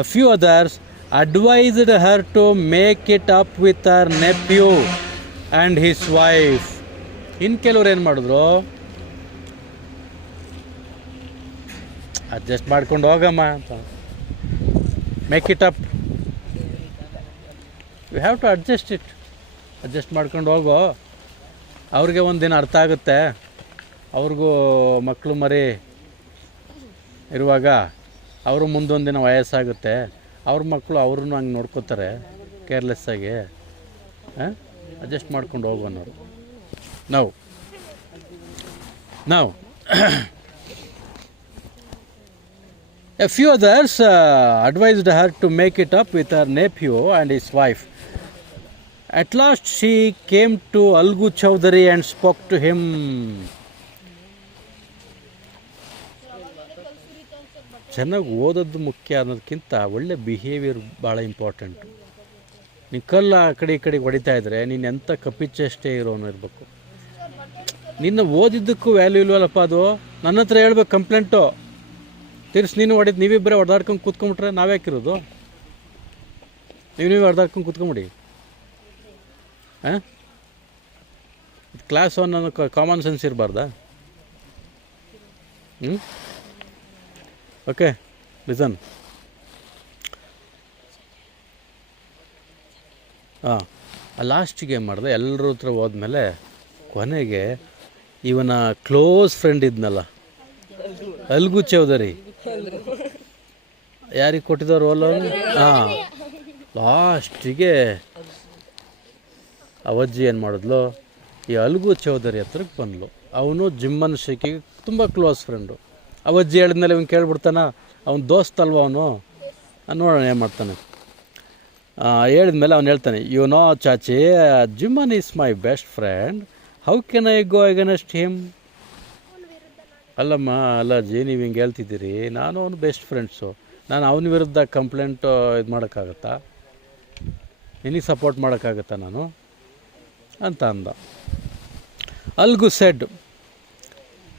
A few others advised her to make it up with her nephew and his wife. ಇನ್ನು ಕೆಲವ್ರು ಏನು ಮಾಡಿದ್ರು, ಅಡ್ಜಸ್ಟ್ ಮಾಡ್ಕೊಂಡು ಹೋಗಮ್ಮ ಅಂತ. Make it up, you have to adjust ಮಾಡ್ಕೊಂಡು ಹೋಗೋ. ಅವ್ರಿಗೆ ಒಂದು ದಿನ ಅರ್ಥ ಆಗುತ್ತೆ, ಅವ್ರಿಗೂ ಮಕ್ಕಳು ಮರಿ ಇರುವಾಗ ಅವರು ಮುಂದೊಂದು ದಿನ ವಯಸ್ಸಾಗುತ್ತೆ, ಅವ್ರ ಮಕ್ಕಳು ಅವ್ರನ್ನೂ ಹಂಗೆ ನೋಡ್ಕೋತಾರೆ ಕೇರ್ಲೆಸ್ಸಾಗಿ. ಅಡ್ಜಸ್ಟ್ ಮಾಡ್ಕೊಂಡು ಹೋಗು ಅನ್ನೋರು. ನಾವು A few others advised her to make it up with her nephew and his wife. At last she came to Algu Chowdhury and spoke to him. ಚೆನ್ನಾಗಿ ಓದೋದು ಮುಖ್ಯ ಅನ್ನೋದಕ್ಕಿಂತ ಒಳ್ಳೆ ಬಿಹೇವಿಯರ್ ಭಾಳ ಇಂಪಾರ್ಟೆಂಟು. ನೀನು ಕಲ್ಲ ಆ ಕಡೆ ಈ ಕಡೆಗೆ ಹೊಡಿತಾ ಇದ್ದರೆ ನೀನು ಎಂಥ ಕಪಿಚೆಷ್ಟೇ ಇರೋನು ಇರಬೇಕು. ನಿನ್ನ ಓದಿದ್ದಕ್ಕೂ ವ್ಯಾಲ್ಯೂ ಇಲ್ವಲ್ಲಪ್ಪ ಅದು. ನನ್ನ ಹತ್ರ ಹೇಳ್ಬೇಕು ಕಂಪ್ಲೇಂಟು, ತಿರ್ಸಿ ನೀನು ಹೊಡಿದ್ದು, ನೀವಿಬ್ಬರೇ ಹೊಡೆದಾಡ್ಕೊಂಡು ಕೂತ್ಕೊಂಡ್ಬಿಟ್ರೆ ನಾವ್ಯಾಕಿರೋದು? ನೀವೇ ಹೊಡೆದಾಡ್ಕೊಂಡು ಕೂತ್ಕೊಂಬಿಡಿ. ಕ್ಲಾಸ್ ಒನ್ ಅನ್ನೋ ಕಾಮನ್ ಸೆನ್ಸ್ ಇರಬಾರ್ದಾ? Okay, listen. ಲಾಸ್ಟಿಗೆ ಏನು ಮಾಡಿದೆ, ಎಲ್ಲರ ಹತ್ರ ಹೋದ್ಮೇಲೆ ಕೊನೆಗೆ ಇವನ ಕ್ಲೋಸ್ ಫ್ರೆಂಡ್ ಇದ್ನಲ್ಲ, ಅಲ್ಗು ಚೌಧರಿ, ಯಾರಿಗೆ ಕೊಟ್ಟಿದ್ದ ರೋಲ್? ಲಾಸ್ಟಿಗೆ ಅವಜ್ಜಿ ಏನು ಮಾಡಿದ್ಲು, ಈ ಅಲ್ಗು ಚೌಧರಿ ಹತ್ರಕ್ಕೆ ಬಂದ್ಲು. ಅವನು ಜಿಮ್ಮನ್ ಶೇಖಿಗೆ ತುಂಬ ಕ್ಲೋಸ್ ಫ್ರೆಂಡು. ಅವಜ್ಜಿ ಹೇಳಿದ್ಮೇಲೆ ಇವನು ಕೇಳ್ಬಿಡ್ತಾನ, ಅವನ ದೋಸ್ತ್ ಅಲ್ವ ಅವನು, ನೋಡೋಣ ಏನು ಮಾಡ್ತಾನೆ. ಹೇಳಿದ್ಮೇಲೆ ಅವ್ನು ಹೇಳ್ತಾನೆ, you know chachi, Jimman is my best friend, how can I go against him? ಅಲ್ಲಮ್ಮ, ಅಲ್ಲಾಜಿ, ನೀವು ಹಿಂಗೆ ಹೇಳ್ತಿದ್ದೀರಿ, ನಾನು ಅವನು ಬೆಸ್ಟ್ ಫ್ರೆಂಡ್ಸು, ನಾನು ಅವನ ವಿರುದ್ಧ ಕಂಪ್ಲೇಂಟ್ ಇದು ಮಾಡೋಕ್ಕಾಗತ್ತಾ? ನಿನಗೆ ಸಪೋರ್ಟ್ ಮಾಡೋಕ್ಕಾಗತ್ತಾ ನಾನು ಅಂತ ಅಂದ. Algu said,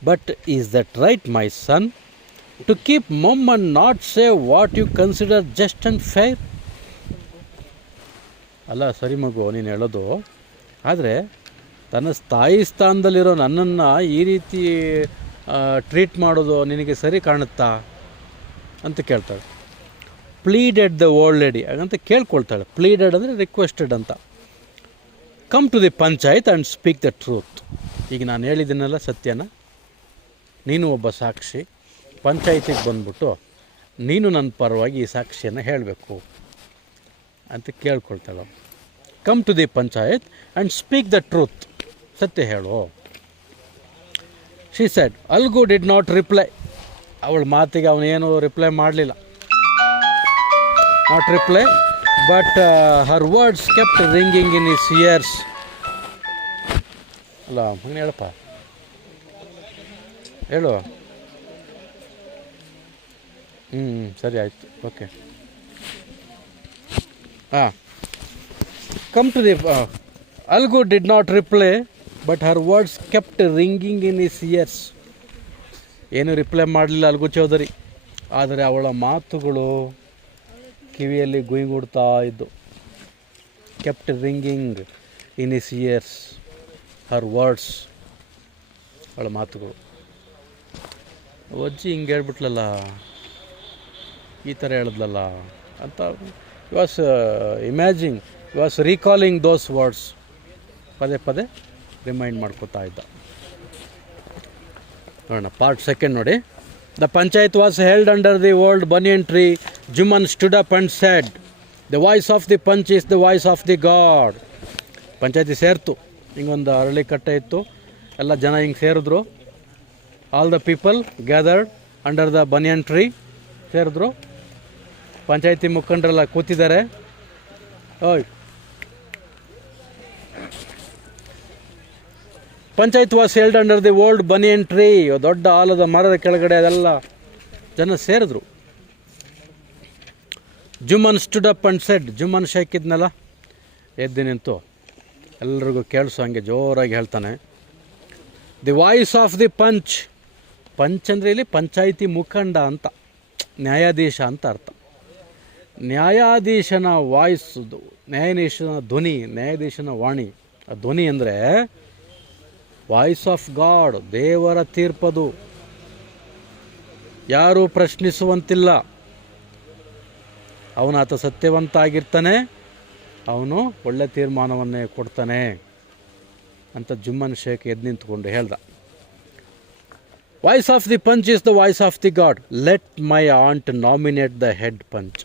but is that right my son, to keep mum and not say what you consider just and fair? ಅಲ್ಲ ಸರಿ ಮಗು ನೀನು ಹೇಳೋದು, ಆದರೆ ತನ್ನ ತಾಯಿ ಸ್ಥಾನದಲ್ಲಿರೋ ನನ್ನನ್ನು ಈ ರೀತಿ ಟ್ರೀಟ್ ಮಾಡೋದು ನಿನಗೆ ಸರಿ ಕಾಣುತ್ತಾ ಅಂತ ಕೇಳ್ತಾಳೆ. ಪ್ಲೀಡೆಡ್ ದ ಓಲ್ಡ್ ಲೇಡಿ, ಹಾಗಂತ ಕೇಳ್ಕೊಳ್ತಾಳೆ. ಪ್ಲೀಡೆಡ್ ಅಂದರೆ ರಿಕ್ವೆಸ್ಟೆಡ್ ಅಂತ. Come to the panchayat and speak the truth. ಈಗ ನಾನು ಹೇಳಿದ್ದೀನಲ್ಲ ಸತ್ಯನ, ನೀನು ಒಬ್ಬ ಸಾಕ್ಷಿ, ಪಂಚಾಯತಿಗೆ ಬಂದ್ಬಿಟ್ಟು ನೀನು ನನ್ನ ಪರವಾಗಿ ಈ ಸಾಕ್ಷಿಯನ್ನು ಹೇಳಬೇಕು ಅಂತ ಕೇಳ್ಕೊಳ್ತಾಳೆ. Come to the panchayat and speak the truth, ಸತ್ಯ ಹೇಳು. She said, Algu did not reply. ಅವಳ ಮಾತಿಗೆ ಅವನೇನು ರಿಪ್ಲೈ ಮಾಡಲಿಲ್ಲ. Not reply, but her words kept ringing in his ears. ಅಲ್ಲ ಹಂಗೆ ಹೇಳಪ್ಪ, ಹೇಳು. ಸರಿ ಆಯಿತು, okay. Come to the Algu did not reply, but her words kept ringing in his ears. ಏನು ರಿಪ್ಲೈ ಮಾಡಲಿಲ್ಲ ಅಲ್ಗು ಚೌಧರಿ, ಆದರೆ ಅವಳ ಮಾತುಗಳು ಕಿವಿಯಲ್ಲಿ ಗುಯ್ಗುಡ್ತಾ ಇದ್ದು. Kept ringing in his ears, her words, ಅವಳ ಮಾತುಗಳು. ಅಜ್ಜಿ ಹಿಂಗೆ ಹೇಳ್ಬಿಟ್ಲಲ್ಲ, ಈ ಥರ ಹೇಳಿದ್ಲಲ್ಲ ಅಂತ you was imagining, you was recalling those words. ಪದೇ ಪದೇ ರಿಮೈಂಡ್ ಮಾಡ್ಕೋತಾ ಇದ್ದ. ನೋಡೋಣ ಪಾರ್ಟ್ ಸೆಕೆಂಡ್ ನೋಡಿ. The panchayat was held under the old banyan tree. Jumman stood up and said, the voice of the panch is the voice of the God. ಪಂಚಾಯತಿ ಸೇರ್ತು, ಹಿಂಗೊಂದು ಅರಳಿ ಕಟ್ಟೆ ಇತ್ತು, ಎಲ್ಲ ಜನ ಹಿಂಗೆ ಸೇರಿದ್ರು. All the people gathered under the banyan tree ಸೇರಿದ್ರು. ಪಂಚಾಯತಿ ಮುಖಂಡರೆಲ್ಲ ಕೂತಿದ್ದಾರೆ. ಓಯ್, panchayat was held under the old banyan tree. ದೊಡ್ಡ ಆಲದ ಮರದ ಕೆಳಗಡೆ ಅದೆಲ್ಲ ಜನ ಸೇರಿದ್ರು. Jumman stood up and said, Jumman Sheikh ಇದ್ನಲ್ಲ ಎದ್ದು ನಿಂತು ಎಲ್ರಿಗೂ ಕೇಳಿಸೋ ಹಂಗೆ ಜೋರಾಗಿ ಹೇಳ್ತಾನೆ, the voice of the panch. Panch ಅಂದರೆ ಇಲ್ಲಿ ಪಂಚಾಯಿತಿ ಮುಖಂಡ ಅಂತ, ನ್ಯಾಯಾಧೀಶ ಅಂತ ಅರ್ಥ. ನ್ಯಾಯಾಧೀಶನ ವಾಯ್ಸ್, ನ್ಯಾಯಾಧೀಶನ ಧ್ವನಿ, ನ್ಯಾಯಾಧೀಶನ ವಾಣಿ. ಆ ಧ್ವನಿ ಅಂದರೆ ವಾಯ್ಸ್ ಆಫ್ ಗಾಡ್, ದೇವರ ತೀರ್ಪದು. ಯಾರೂ ಪ್ರಶ್ನಿಸುವಂತಿಲ್ಲ. ಅವನಾತ ಸತ್ಯವಂತ ಆಗಿರ್ತಾನೆ, ಅವನು ಒಳ್ಳೆ ತೀರ್ಮಾನವನ್ನೇ ಕೊಡ್ತಾನೆ ಅಂತ ಜುಮ್ಮನ್ ಶೇಖ್ ಎದ್ದು ನಿಂತ್ಕೊಂಡು ಹೇಳ್ದ. Voice of the panch is the voice of the god. Let my aunt nominate the head panch.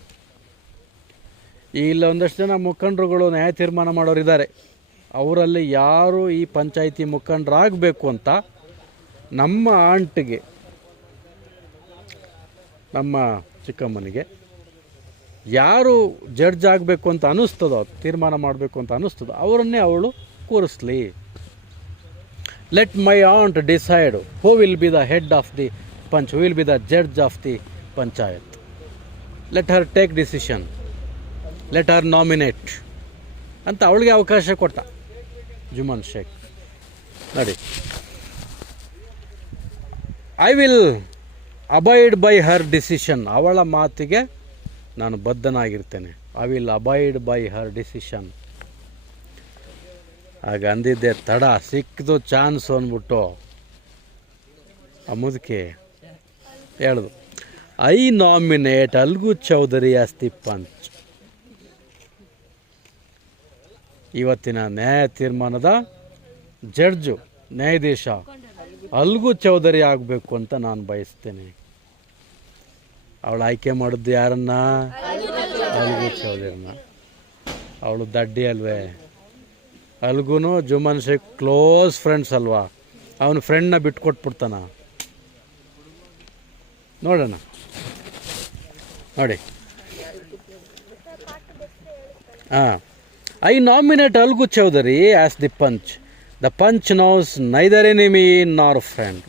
ಇಲ್ಲ ಒಂದಷ್ಟು ಜನ ಮುಖಂಡರುಗಳು ನ್ಯಾಯ ತೀರ್ಮಾನ ಮಾಡೋರಿದ್ದಾರೆ. ಅವರಲ್ಲಿ ಯಾರು ಈ ಪಂಚಾಯಿತಿ ಮುಖಂಡರಾಗಬೇಕು ಅಂತ ನಮ್ಮ ಆಂಟ್ಗೆ, ನಮ್ಮ ಚಿಕ್ಕಮ್ಮನಿಗೆ ಯಾರು ಜಡ್ಜ್ ಆಗಬೇಕು ಅಂತ ಅನ್ನಿಸ್ತದೋ, ತೀರ್ಮಾನ ಮಾಡಬೇಕು ಅಂತ ಅನ್ನಿಸ್ತದೋ ಅವರನ್ನೇ ಅವಳು ಕೂರಿಸ್ಲಿ. Let my aunt decide who will be the head of the panch, who will be the judge of the panchayat. Let her take decision, let her nominate ಅಂತ ಅವಳಿಗೆ ಅವಕಾಶ ಕೊಟ್ಟ ಜುಮ್ಮನ್ ಶೇಖ್. ನೋಡಿ, I will abide by her decision. ಅವಳ ಮಾತಿಗೆ ನಾನು ಬದ್ಧನಾಗಿರ್ತೇನೆ. I will abide by her decision. ಆಗ ಅಂದಿದ್ದೆ ತಡ, ಸಿಕ್ಕಿದು ಚಾನ್ಸ್ ಅಂದ್ಬಿಟ್ಟು ಆ ಮುದುಕಿ ಹೇಳ್ದು, I nominate Algu Chaudhary as the punch. ಇವತ್ತಿನ ನ್ಯಾಯ ತೀರ್ಮಾನದ ಜಡ್ಜು, ನ್ಯಾಯಾಧೀಶ ಅಲ್ಗು ಚೌಧರಿ ಆಗಬೇಕು ಅಂತ ನಾನು ಬಯಸ್ತೇನೆ. ಅವಳು ಆಯ್ಕೆ ಮಾಡಿದ್ದು ಯಾರನ್ನ? ಅಲ್ಗು ಚೌಧರಿನ. ಅವಳು ದಡ್ಡಿ ಅಲ್ವೇ? ಅಲ್ಗುನು ಜುಮ್ಮನ್ ಶೇಖ್ ಕ್ಲೋಸ್ ಫ್ರೆಂಡ್ಸ್ ಅಲ್ವಾ? ಅವನ ಫ್ರೆಂಡ್ನ ಬಿಟ್ಕೊಟ್ಬಿಡ್ತಾನ? ನೋಡೋಣ, ನೋಡಿ. ಹಾಂ, I nominate Algu Chaudhary as the panch. The panch knows neither enemy nor friend.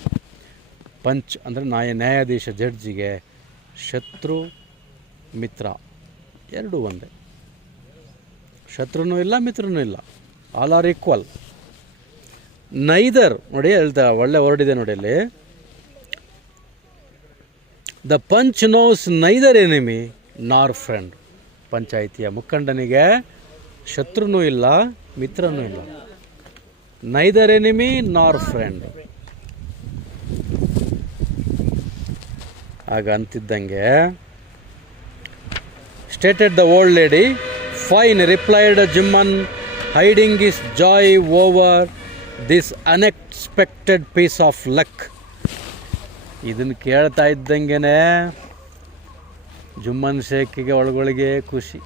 Panch ಅಂದರೆ ನ್ಯಾಯಾಧೀಶ, ಜಡ್ಜಿಗೆ ಶತ್ರು ಮಿತ್ರ ಎರಡೂ ಒಂದೇ. ಶತ್ರುನೂ ಇಲ್ಲ, ಮಿತ್ರನೂ ಇಲ್ಲ, ಆಲ್ ಆರ್ ಈಕ್ವಲ್. ನೈದರ್, ನೋಡಿ ಹೇಳ್ತಾ ಒಳ್ಳೆ ಹೊರಡಿದೆ ನೋಡಿ ಅಲ್ಲಿ. The panch knows neither enemy nor friend. ಪಂಚಾಯಿತಿಯ ಮುಖಂಡನಿಗೆ ಶತ್ರುನೂ ಇಲ್ಲ, ಮಿತ್ರನೂ ಇಲ್ಲ. Neither enemy nor friend. ಆಗ ಅಂತಿದ್ದಂಗೆ stated the old lady. Fine, replied Jumman, hiding his joy over this unexpected piece of luck. ಇದನ್ನು ಕೇಳ್ತಾ ಇದ್ದಂಗೆ ಜುಮ್ಮನ್ ಶೇಖಿಗೆ ಒಳಗೊಳಗೆ ಖುಷಿ.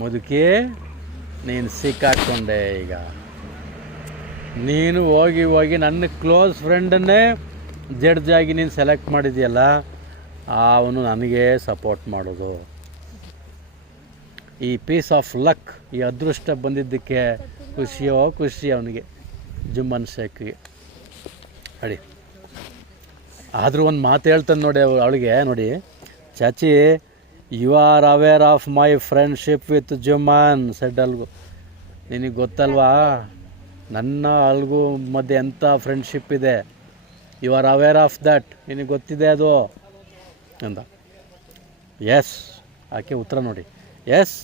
ಮುದುಕಿ, ನೀನು ಸಿಕ್ಕಾಕೊಂಡೆ. ಈಗ ನೀನು ಹೋಗಿ ಹೋಗಿ ನನ್ನ ಕ್ಲೋಸ್ ಫ್ರೆಂಡನ್ನೇ ಜಡ್ಜ್ ಆಗಿ ನೀನು ಸೆಲೆಕ್ಟ್ ಮಾಡಿದ್ಯಲ್ಲ, ಅವನು ನನಗೆ ಸಪೋರ್ಟ್ ಮಾಡೋದು. ಈ ಪೀಸ್ ಆಫ್ ಲಕ್, ಈ ಅದೃಷ್ಟ ಬಂದಿದ್ದಕ್ಕೆ ಖುಷಿಯೋ ಖುಷಿ ಅವನಿಗೆ, ಜುಮ್ಮನ್ ಶೇಖ್ಗೆ. ನೋಡಿ, ಆದರೂ ಒಂದು ಮಾತು ಹೇಳ್ತಾನೆ ನೋಡಿ ಅವಳಿಗೆ. ನೋಡಿ, chachi, you are aware of my friendship with Jumman said Algu. ನಿನಗೆ ಗೊತ್ತಲ್ವಾ ನನ್ನ ಅಲ್ಗೂ ಮಧ್ಯೆ ಎಂಥ ಫ್ರೆಂಡ್ಶಿಪ್ ಇದೆ. You are aware of that, ನಿನಗೆ ಗೊತ್ತಿದೆ ಅದು ಅಂದ. ಎಸ್, ಆಕೆ ಉತ್ತರ ನೋಡಿ. Yes,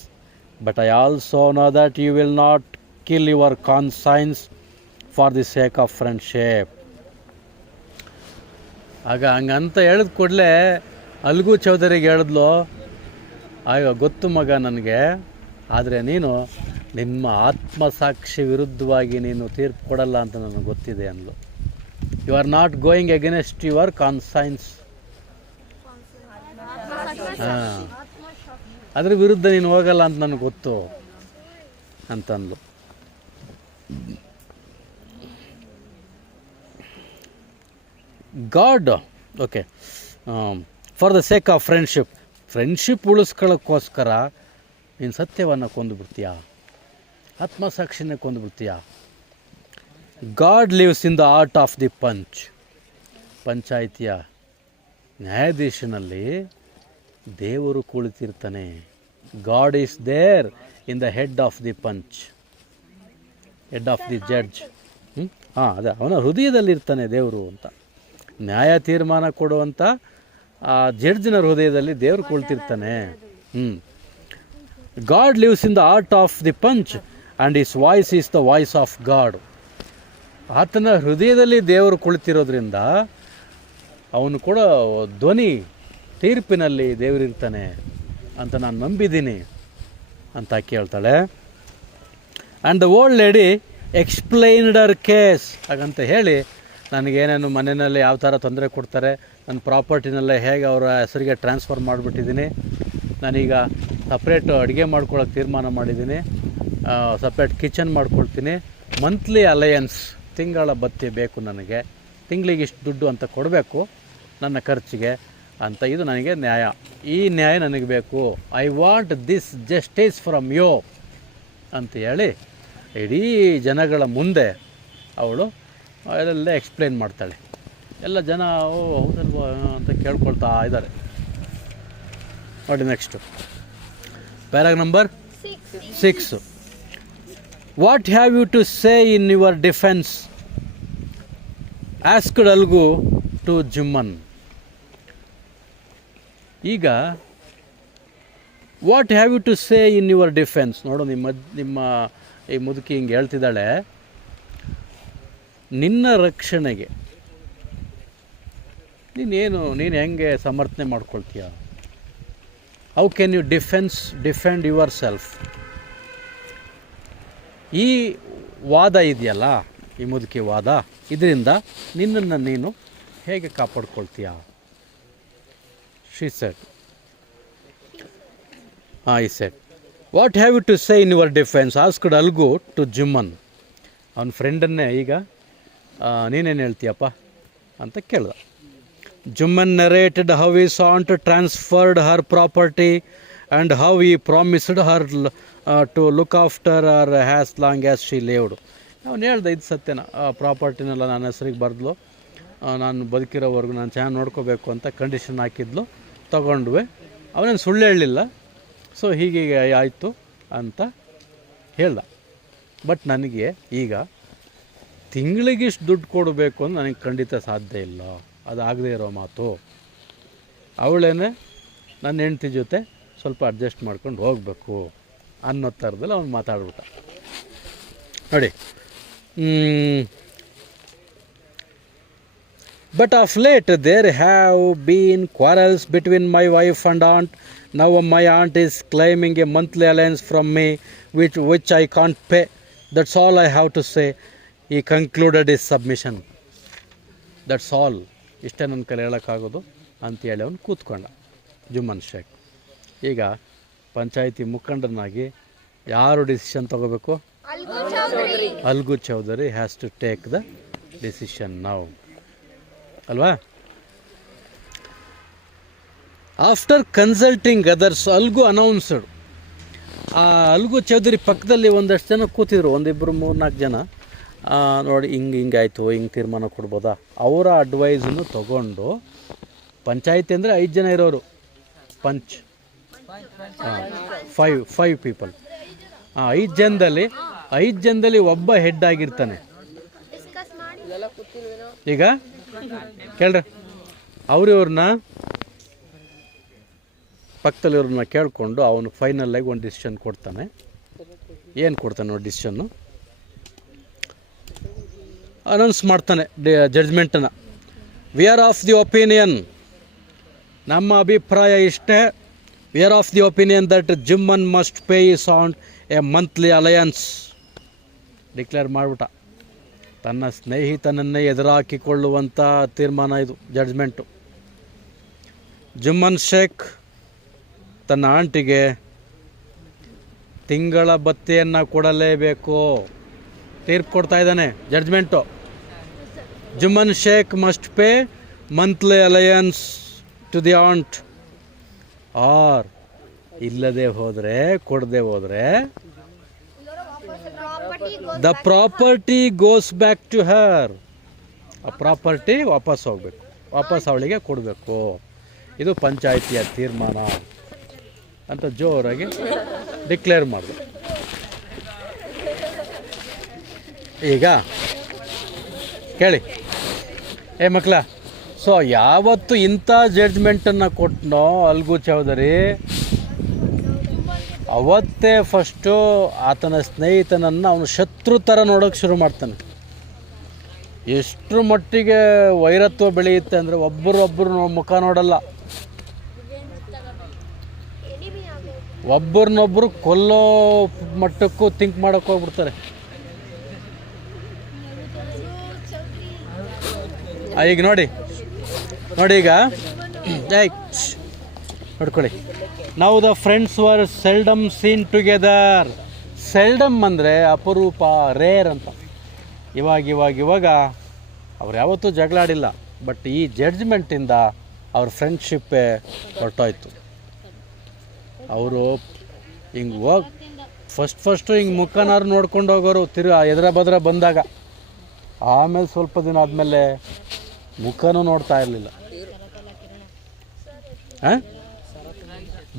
but I also know that you will not kill your conscience for the sake of friendship. ಆಗ ಹಂಗಂತ ಹೇಳಿದ ಕೂಡಲೇ ಅಲ್ಗು ಚೌಧರಿಗೆ ಹೇಳಿದ್ಲು, ಆಗ ಗೊತ್ತು ಮಗ ನನಗೆ, ಆದರೆ ನೀನು ನಿಮ್ಮ ಆತ್ಮಸಾಕ್ಷಿ ವಿರುದ್ಧವಾಗಿ ನೀನು ತೀರ್ಪು ಕೊಡಲ್ಲ ಅಂತ ನನಗೆ ಗೊತ್ತಿದೆ ಅಂದ್ಲು. You are not going against your conscience. ಹಾಂ, ಅದ್ರ ವಿರುದ್ಧ ನೀನು ಹೋಗಲ್ಲ ಅಂತ ನನಗೆ ಗೊತ್ತು ಅಂತಂದ್ಲು. God okay for the sake of friendship ಉಳಿಸ್ಕೊಳ್ಳೋಕ್ಕೋಸ್ಕರ ನೀನು ಸತ್ಯವನ್ನು ಕೊಂದುಬಿಡ್ತೀಯಾ, ಆತ್ಮಸಾಕ್ಷಿನ ಕೊಂದುಬಿಡ್ತೀಯಾ. God lives in the heart of the ಪಂಚಾಯಿತಿಯ ನ್ಯಾಯಾಧೀಶನಲ್ಲಿ ದೇವರು ಕುಳಿತಿರ್ತಾನೆ. God is there in the head of the judge. ಅದೇ ಅವನ ಹೃದಯದಲ್ಲಿರ್ತಾನೆ ದೇವರು ಅಂತ. ನ್ಯಾಯ ತೀರ್ಮಾನ ಕೊಡುವಂಥ ಆ ಜಡ್ಜ್ನ ಹೃದಯದಲ್ಲಿ ದೇವರು ಕುಳಿತಿರ್ತಾನೆ. God lives in the heart of the and his voice is the voice of God. ಆತನ ಹೃದಯದಲ್ಲಿ ದೇವರು ಕುಳಿತಿರೋದ್ರಿಂದ ಅವನು ಕೂಡ ಧ್ವನಿ ತೀರ್ಪಿನಲ್ಲಿ ದೇವರಿರ್ತಾನೆ ಅಂತ ನಾನು ನಂಬಿದ್ದೀನಿ ಅಂತ ಕೇಳ್ತಾಳೆ. And the old lady explained hour case ಹಾಗಂತ ಹೇಳಿ ನನಗೇನೇನು ಮನೆಯಲ್ಲಿ ಯಾವ ಥರ ತೊಂದರೆ ಕೊಡ್ತಾರೆ, ನನ್ನ ಪ್ರಾಪರ್ಟಿನೆಲ್ಲ ಹೇಗೆ ಅವರ ಹೆಸರಿಗೆ ಟ್ರಾನ್ಸ್ಫರ್ ಮಾಡಿಬಿಟ್ಟಿದ್ದೀನಿ, ನಾನೀಗ ಸಪ್ರೇಟ್ ಅಡುಗೆ ಮಾಡ್ಕೊಳ್ಳೋಕೆ ತೀರ್ಮಾನ ಮಾಡಿದ್ದೀನಿ, ಸಪ್ರೇಟ್ ಕಿಚನ್ ಮಾಡ್ಕೊಳ್ತೀನಿ, ಮಂತ್ಲಿ ಅಲಯನ್ಸ್ ತಿಂಗಳ ಬತ್ತಿ ಬೇಕು ನನಗೆ, ತಿಂಗಳಿಗೆ ಇಷ್ಟು ದುಡ್ಡು ಅಂತ ಕೊಡಬೇಕು ನನ್ನ ಖರ್ಚಿಗೆ ಅಂತ, ಇದು ನನಗೆ ನ್ಯಾಯ, ಈ ನ್ಯಾಯ ನನಗೆ ಬೇಕು, I want this justice from you ಅಂತ ಹೇಳಿ ಇಡೀ ಜನಗಳ ಮುಂದೆ ಅವಳು ಅದೆಲ್ಲ ಎಕ್ಸ್ಪ್ಲೇನ್ ಮಾಡ್ತಾಳೆ. ಎಲ್ಲ ಜನ ಓ ಹೌದಲ್ವಾ ಅಂತ ಕೇಳ್ಕೊಳ್ತಾ ಇದ್ದಾರೆ. ನೋಡಿ next paragraph number 6. What have you to say in your defence asked Algu to Jumman. ಈಗ what have you to say in your defence. ನೋಡು ನಿಮ್ಮ ಈ ಮುದುಕಿ ಹಿಂಗೆ ಹೇಳ್ತಿದ್ದಾಳೆ, ನಿನ್ನ ರಕ್ಷಣೆಗೆ ನೀನು ಹೆಂಗೆ ಸಮರ್ಥನೆ ಮಾಡ್ಕೊಳ್ತೀಯ. How can you defend yourself. ಈ ವಾದ ಇದೆಯಲ್ಲ, ಈ ಮುದುಕಿ ವಾದ, ಇದರಿಂದ ನಿನ್ನನ್ನು ನೀನು ಹೇಗೆ ಕಾಪಾಡ್ಕೊಳ್ತೀಯ. She said, he said what have you to say in your defence asked Algu to Jumman. ಅವನ ಫ್ರೆಂಡನ್ನೇ ಈಗ ನೀನೇನು ಹೇಳ್ತೀಯಪ್ಪ ಅಂತ ಕೇಳ್ದ. Juman narrated how his aunt transferred her property and how he promised her to look after her as long as she lived. ಅವನು ಹೇಳ್ದೆ ಇದು ಸತ್ಯನ, ಆ ಪ್ರಾಪರ್ಟಿನೆಲ್ಲ ನನ್ನ ಹೆಸರಿಗೆ ಬರೆದ್ಲು, ನಾನು ಬದುಕಿರೋವರೆಗೂ ನಾನು ಚೆನ್ನಾಗಿ ನೋಡ್ಕೋಬೇಕು ಅಂತ ಕಂಡೀಷನ್ ಹಾಕಿದ್ಲು, ತೊಗೊಂಡ್ವೆ. ಅವನೇನು ಸುಳ್ಳು ಹೇಳಲಿಲ್ಲ. ಸೊ ಹೀಗೆ ಆಯಿತು ಅಂತ ಹೇಳ್ದ. ಬಟ್ ನನಗೆ ಈಗ ತಿಂಗಳಿಗಿಷ್ಟು ದುಡ್ಡು ಕೊಡಬೇಕು ಅಂತ ನನಗೆ ಖಂಡಿತ ಸಾಧ್ಯ ಇಲ್ಲ, ಅದಾಗದೇ ಇರೋ ಮಾತು. ಅವಳೇನೆ ನನ್ನ ಹೆಂಡ್ತಿ ಜೊತೆ ಸ್ವಲ್ಪ ಅಡ್ಜಸ್ಟ್ ಮಾಡ್ಕೊಂಡು ಹೋಗಬೇಕು ಅನ್ನೋ ಥರದಲ್ಲಿ ಅವ್ನು ಮಾತಾಡ್ಬಿಟ್ಟ. ನೋಡಿ, but of late there have been quarrels between my wife and aunt. Now my aunt is claiming a monthly allowance from me which I can't pay. That's all I have to say. He concluded his submission. That's all, ಇಷ್ಟೇ ನನ್ನ ಕೈಲಿ ಹೇಳೋಕ್ಕಾಗೋದು ಅಂತೇಳಿ ಅವನು ಕೂತ್ಕೊಂಡ ಜುಮ್ಮನ್ ಶೇಖ್. ಈಗ ಪಂಚಾಯಿತಿ ಮುಖಂಡನಾಗಿ ಯಾರು decision ತೊಗೋಬೇಕು? Algu Chaudhari has to take the decision now, ಅಲ್ವಾ? After consulting others Algu announced. ಆ ಅಲ್ಗು ಚೌಧರಿ ಪಕ್ಕದಲ್ಲಿ ಒಂದಷ್ಟು ಜನ ಕೂತಿದ್ರು, ಒಂದಿಬ್ಬರು 3-4 ಜನ. ನೋಡಿ ಹಿಂಗಾಯಿತು, ಹಿಂಗೆ ತೀರ್ಮಾನ ಕೊಡ್ಬೋದಾ, ಅವರ ಅಡ್ವೈಸನ್ನು ತಗೊಂಡು, ಪಂಚಾಯಿತಿ ಅಂದರೆ 5 ಜನ ಇರೋರು, ಪಂಚ್ 5 ಪೀಪಲ್. 5 ಜನದಲ್ಲಿ ಒಬ್ಬ ಹೆಡ್ ಆಗಿರ್ತಾನೆ. ಈಗ ಕೇಳ್ರಿ, ಅವ್ರನ್ನ ಪಕ್ಕದಲ್ಲಿವ್ರನ್ನ ಕೇಳಿಕೊಂಡು ಅವನು ಫೈನಲಾಗಿ ಒಂದು ಡಿಸಿಷನ್ ಕೊಡ್ತಾನೆ. ಏನು ಕೊಡ್ತಾನೆ ನೋಡಿ ಡಿಸಿಷನ್ನು ಅನೌನ್ಸ್ ಮಾಡ್ತಾನೆ ಜಡ್ಜ್ಮೆಂಟನ್ನು. We are of the opinion, ನಮ್ಮ ಅಭಿಪ್ರಾಯ ಇಷ್ಟೇ. We are of the opinion that Jumman must pay his on a monthly allowance. Declare ಮಾಡಿಬಿಟ್ಟ. ತನ್ನ ಸ್ನೇಹಿತನನ್ನೇ ಎದುರಾಕಿಕೊಳ್ಳುವಂಥ ತೀರ್ಮಾನ ಇದು, ಜಡ್ಜ್ಮೆಂಟು. ಜುಮ್ಮನ್ ಶೇಖ್ ತನ್ನ ಆಂಟಿಗೆ ತಿಂಗಳ ಭತ್ಯೆಯನ್ನು ಕೊಡಲೇಬೇಕು. ತೀರ್ಪು ಕೊಡ್ತಾ ಇದ್ದಾನೆ judgement. Jumman Sheikh must pay monthly allowance to the aunt, or ಇಲ್ಲದೆ ಹೋದರೆ, ಕೊಡದೆ ಹೋದರೆ, the property goes back to her, ಆ ಪ್ರಾಪರ್ಟಿ ವಾಪಸ್ ಹೋಗ್ಬೇಕು, ವಾಪಸ್ ಅವಳಿಗೆ ಕೊಡಬೇಕು. ಇದು ಪಂಚಾಯಿತಿಯ ತೀರ್ಮಾನ ಅಂತ ಜೋರಾಗಿ ಡಿಕ್ಲೇರ್ ಮಾಡಿದೆ. ಈಗ ಕೇಳಿ ಏ ಮಕ್ಕಳ, ಸೊ ಯಾವತ್ತು ಇಂಥ ಜಡ್ಜ್ಮೆಂಟನ್ನು ಕೊಟ್ಟನೋ ಅಲ್ಗು ಚೌಧರಿ, ಅವತ್ತೇ ಫಸ್ಟು ಆತನ ಸ್ನೇಹಿತನನ್ನು ಅವನು ಶತ್ರು ಥರ ನೋಡೋಕ್ಕೆ ಶುರು ಮಾಡ್ತಾನೆ. ಎಷ್ಟರ ಮಟ್ಟಿಗೆ ವೈರತ್ವ ಬೆಳೆಯುತ್ತೆ ಅಂದರೆ ಒಬ್ಬರು ಮುಖ ನೋಡಲ್ಲ, ಒಬ್ಬರನ್ನೊಬ್ಬರು ಕೊಲ್ಲೋ ಮಟ್ಟಕ್ಕೂ ಥಿಂಕ್ ಮಾಡೋಕ್ಕೆ ಹೋಗ್ಬಿಡ್ತಾರೆ. ಈಗ ನೋಡಿ ಈಗ ನೋಡ್ಕೊಳ್ಳಿ, ನಾವು the friends were seldom seen together. Seldom ಅಂದರೆ ಅಪರೂಪ, ರೇರ್ ಅಂತ. ಇವಾಗ ಅವ್ರು ಯಾವತ್ತೂ ಜಗಳಾಡಿಲ್ಲ, ಬಟ್ ಈ ಜಡ್ಜ್ಮೆಂಟಿಂದ ಅವ್ರ ಫ್ರೆಂಡ್ಶಿಪ್ಪೇ ಹೊರಟೋಯ್ತು. ಅವರು ಹಿಂಗೆ ಹೋಗಿ ಫಸ್ಟು ಹಿಂಗೆ ಮುಖನಾರು ನೋಡ್ಕೊಂಡು ಹೋಗೋರು, ಎದುರ ಬದ್ರ ಬಂದಾಗ. ಆಮೇಲೆ ಸ್ವಲ್ಪ ದಿನ ಆದಮೇಲೆ ಮುಖನೂ ನೋಡ್ತಾ ಇರಲಿಲ್ಲ.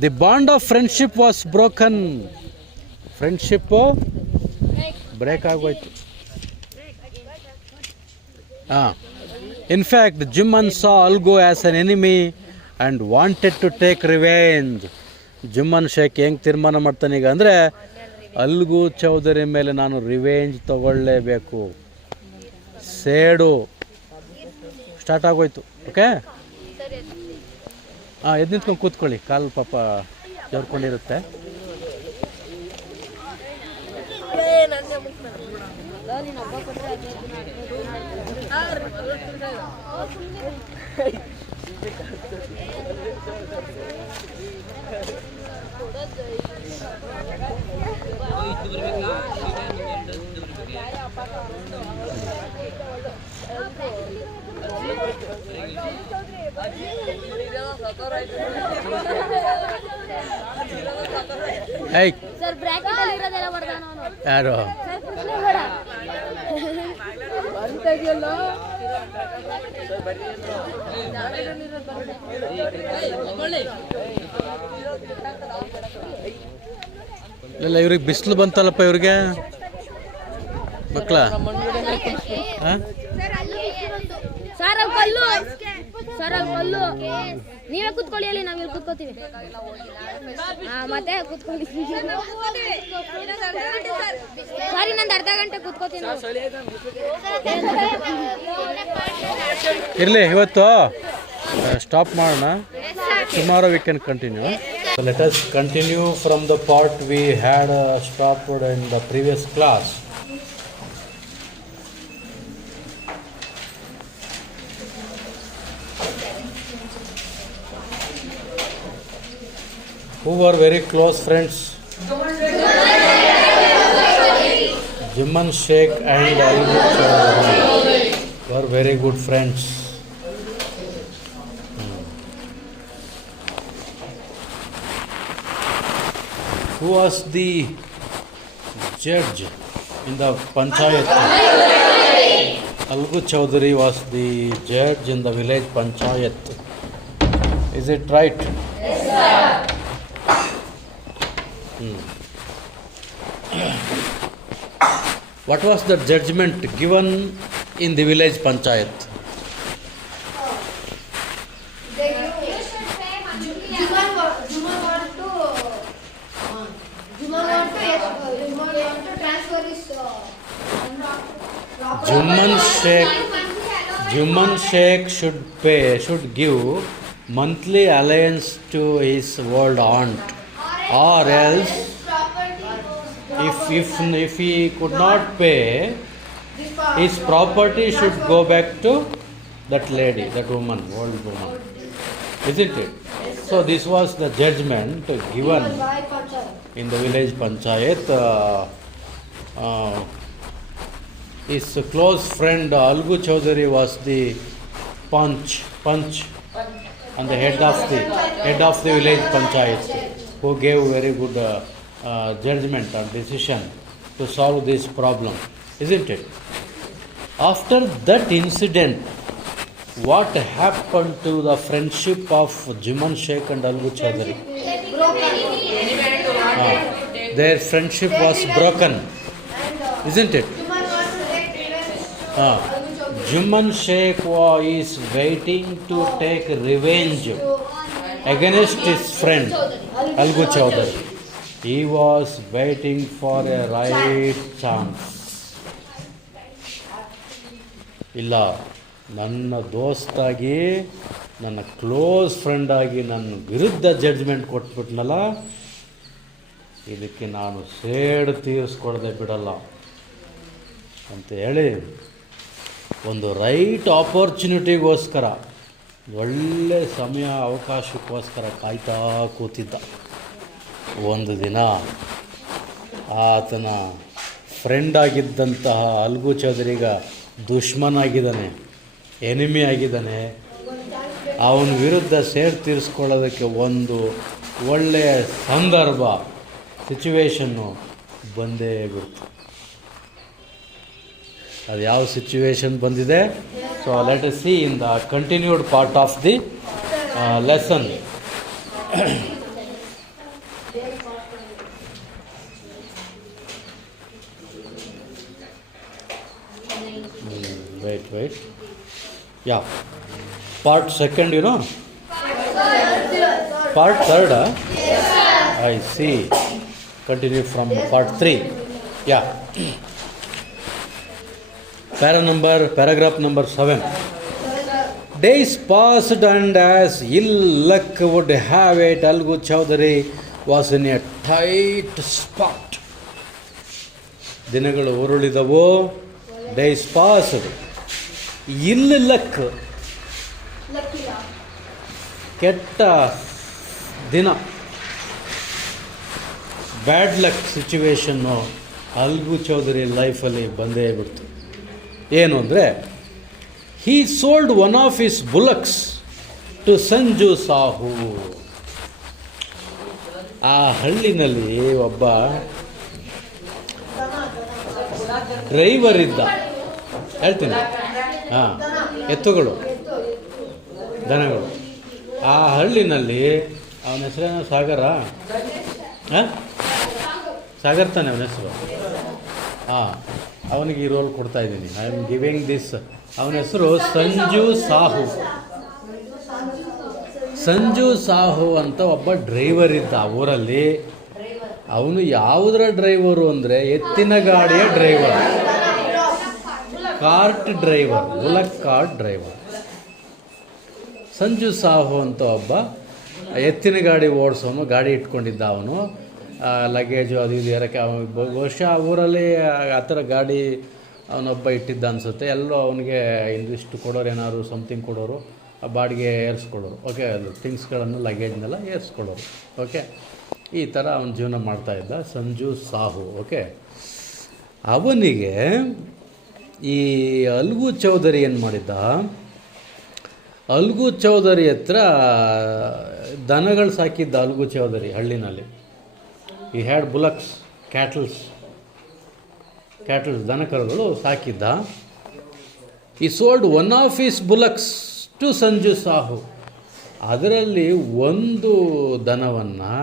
The bond of friendship was broken. Friendship break ಆಗೋಯ್ತು. In fact Jumman saw Algu as an enemy and wanted to take revenge. Jumman Shaikh ಹೆಂಗೆ ತೀರ್ಮಾನ ಮಾಡ್ತಾನೆ ಈಗ ಅಂದರೆ, ಅಲ್ಗು ಚೌಧರಿ ಮೇಲೆ ನಾನು ರಿವೆಂಜ್ ತಗೊಳ್ಳೇಬೇಕು. ಸೇಡು ಸ್ಟಾರ್ಟ್ ಆಗೋಯ್ತು. ಓಕೆ, ಎದ್ದು ನಿಂತ್ಕೊಂಡು ಕೂತ್ಕೊಳ್ಳಿ, ಕಾಲು ಪಾಪ ಜೋರ್ಕೊಂಡಿರುತ್ತೆ. ಯಾರು ಇಲ್ಲ, ಇವ್ರಿಗೆ ಬಿಸಿಲು ಬಂತಲ್ಲಪ್ಪ ಇವ್ರಿಗೆ ಮಕ್ಕಳ. ನೀವೇ ಕೂತ್ಕೊಳ್ಳಿ, ಅಲ್ಲಿ ನಾವಿಲ್ಲಿ ಕೂತ್ಕೋತೀವಿ. ಮತ್ತೆ ಕೂತ್ಕೊಳ್ಳಿ. ಸಾರಿ, ನಂದು ಅರ್ಧ ಗಂಟೆ ಕೂತ್ಕೋತೀನಿ. ಇರಲಿ, ಇವತ್ತು ಸ್ಟಾಪ್ ಮಾಡೋಣ. Tomorrow we can continue. Let us continue from the part we had stopped in the previous class. Who were very close friends? Jimman Sheikh and Algu Chowdhury were very good friends. Who was the judge in the panchayat? Algu Chowdhury was the judge in the village panchayat. Is it right? Yes, sir. What was the judgment given in the village panchayat? Jumman Sheikh should give monthly allowance to his old aunt, or else if he could not pay, his property should go back to that lady, that woman, old woman, isn't it? So this was the judgment given in the village panchayat. His close friend Algu Chowdhury was the Punch and the head of the village panchayat, who gave very good judgment or decision to solve this problem, isn't it? After that incident, what happened to the friendship of Juman Sheikh and Algu Chaudhary? Their friendship was broken, isn't it? Juman Sheikh is waiting to take revenge against his friend Algu Chaudhary. He was waiting for a right chance. ಇಲ್ಲ, ನನ್ನ ದೋಸ್ತಾಗಿ, ನನ್ನ close ಫ್ರೆಂಡಾಗಿ ನನ್ನ ವಿರುದ್ಧ judgment ಕೊಟ್ಬಿಟ್ನಲ್ಲ, ಇದಕ್ಕೆ ನಾನು ಸೇಡು ತೀರಿಸ್ಕೊಡದೆ ಬಿಡಲ್ಲ ಅಂತ ಹೇಳಿ ಒಂದು ರೈಟ್ ಆಪರ್ಚುನಿಟಿಗೋಸ್ಕರ, ಒಳ್ಳೆ ಸಮಯ ಅವಕಾಶಕ್ಕೋಸ್ಕರ ಕಾಯ್ತಾ ಕೂತಿದ್ದ. ಒಂದು ದಿನ ಆತನ ಫ್ರೆಂಡ್ ಆಗಿದ್ದಂತಹ ಅಲ್ಗು ಚೌಧರಿಗ ದುಶ್ಮನ್ ಆಗಿದ್ದಾನೆ, ಎನಿಮಿ ಆಗಿದ್ದಾನೆ. ಅವನ ವಿರುದ್ಧ ಸೇಡು ತೀರಿಸ್ಕೊಳ್ಳೋದಕ್ಕೆ ಒಂದು ಒಳ್ಳೆಯ ಸಂದರ್ಭ, ಸಿಚುವೇಶನ್ನು ಬಂದೇ ಬಿಡ್ತು. ಅದು ಯಾವ ಸಿಚುವೇಶನ್ ಬಂದಿದೆ? So let us see in the continued part of the lesson. Wait. Yeah. Part second, you know? Part third, huh? I see. Continue from part 3. Yeah. Paragraph number 7. Days passed and as ill luck would have it, Algu Chaudhary was in a tight spot. ದಿನಗಳು ಉರುಳಿದವು. Days passed. Ill luck, ಕೆಟ್ಟ ದಿನ, bad luck situation Algu Chaudhari ಲೈಫಲ್ಲಿ ಬಂದೇ ಬಿಡ್ತು. ಏನು ಅಂದರೆ, he sold one of his bullocks to Sanju Sahu. ಆ ಹಳ್ಳಿನಲ್ಲಿ ಒಬ್ಬ ಡ್ರೈವರ್ ಇದ್ದ, ಹೇಳ್ತೀನಿ, ಎತ್ತುಗಳು, ದನಗಳು. ಆ ಹಳ್ಳಿನಲ್ಲಿ ಅವನ ಹೆಸರೇನೋ ಸಾಗರ, ಸಾಗರ್ ತಾನೆ ಅವನ ಹೆಸರು. ಅವನಿಗೆ ಈ ರೋಲ್ ಕೊಡ್ತಾ ಇದ್ದೀನಿ. I am giving this. ಅವನ ಹೆಸರು ಸಂಜು ಸಾಹು. ಸಂಜು ಸಾಹು ಅಂತ ಒಬ್ಬ ಡ್ರೈವರ್ ಇದ್ದ ಆ ಊರಲ್ಲಿ. ಅವನು ಯಾವುದರ ಡ್ರೈವರು ಅಂದರೆ ಎತ್ತಿನ ಗಾಡಿಯ driver, cart driver, bullock cart driver. Sanju Sahu ಅಂತ ಒಬ್ಬ ಎತ್ತಿನ ಗಾಡಿ ಓಡಿಸೋನು, ಗಾಡಿ ಇಟ್ಕೊಂಡಿದ್ದ ಅವನು. ಲಗೇಜು ಅದು ಇದು ಏರಕ್ಕೆ ಬಹುಶಃ ಆ ಊರಲ್ಲಿ ಆ ಥರ ಗಾಡಿ ಅವನೊಬ್ಬ ಇಟ್ಟಿದ್ದ ಅನಿಸುತ್ತೆ. ಎಲ್ಲೋ ಅವನಿಗೆ ಇಂದಿಷ್ಟು ಕೊಡೋರು, ಏನಾದ್ರು ಸಮಥಿಂಗ್ ಕೊಡೋರು, ಆ ಬಾಡಿಗೆ ಏರಿಸ್ಕೊಡೋರು. ಓಕೆ, ಅದು ಥಿಂಗ್ಸ್ಗಳನ್ನು ಲಗೇಜ್ನೆಲ್ಲ ಏರಿಸ್ಕೊಡೋರು. ಓಕೆ, ಈ ಥರ ಅವನ ಜೀವನ ಮಾಡ್ತಾಯಿದ್ದ ಸಂಜು ಸಾಹು. ಓಕೆ, ಅವನಿಗೆ ಈ ಅಲ್ಗು ಚೌಧರಿ ಏನು ಮಾಡಿದ್ದ, ಅಲ್ಗು ಚೌಧರಿ ಹತ್ರ ದನಗಳು ಸಾಕಿದ್ದ. ಅಲ್ಗು ಚೌಧರಿ ಹಳ್ಳಿನಲ್ಲಿ ಈ ಹ್ಯಾಡ್ ಬುಲಕ್ಸ್, ಕ್ಯಾಟಲ್ಸ್, ದನಕರುಗಳು ಸಾಕಿದ್ದ. He sold one of his bullocks to Sanju Sahu. ಅದರಲ್ಲಿ ಒಂದು ದನವನ್ನು,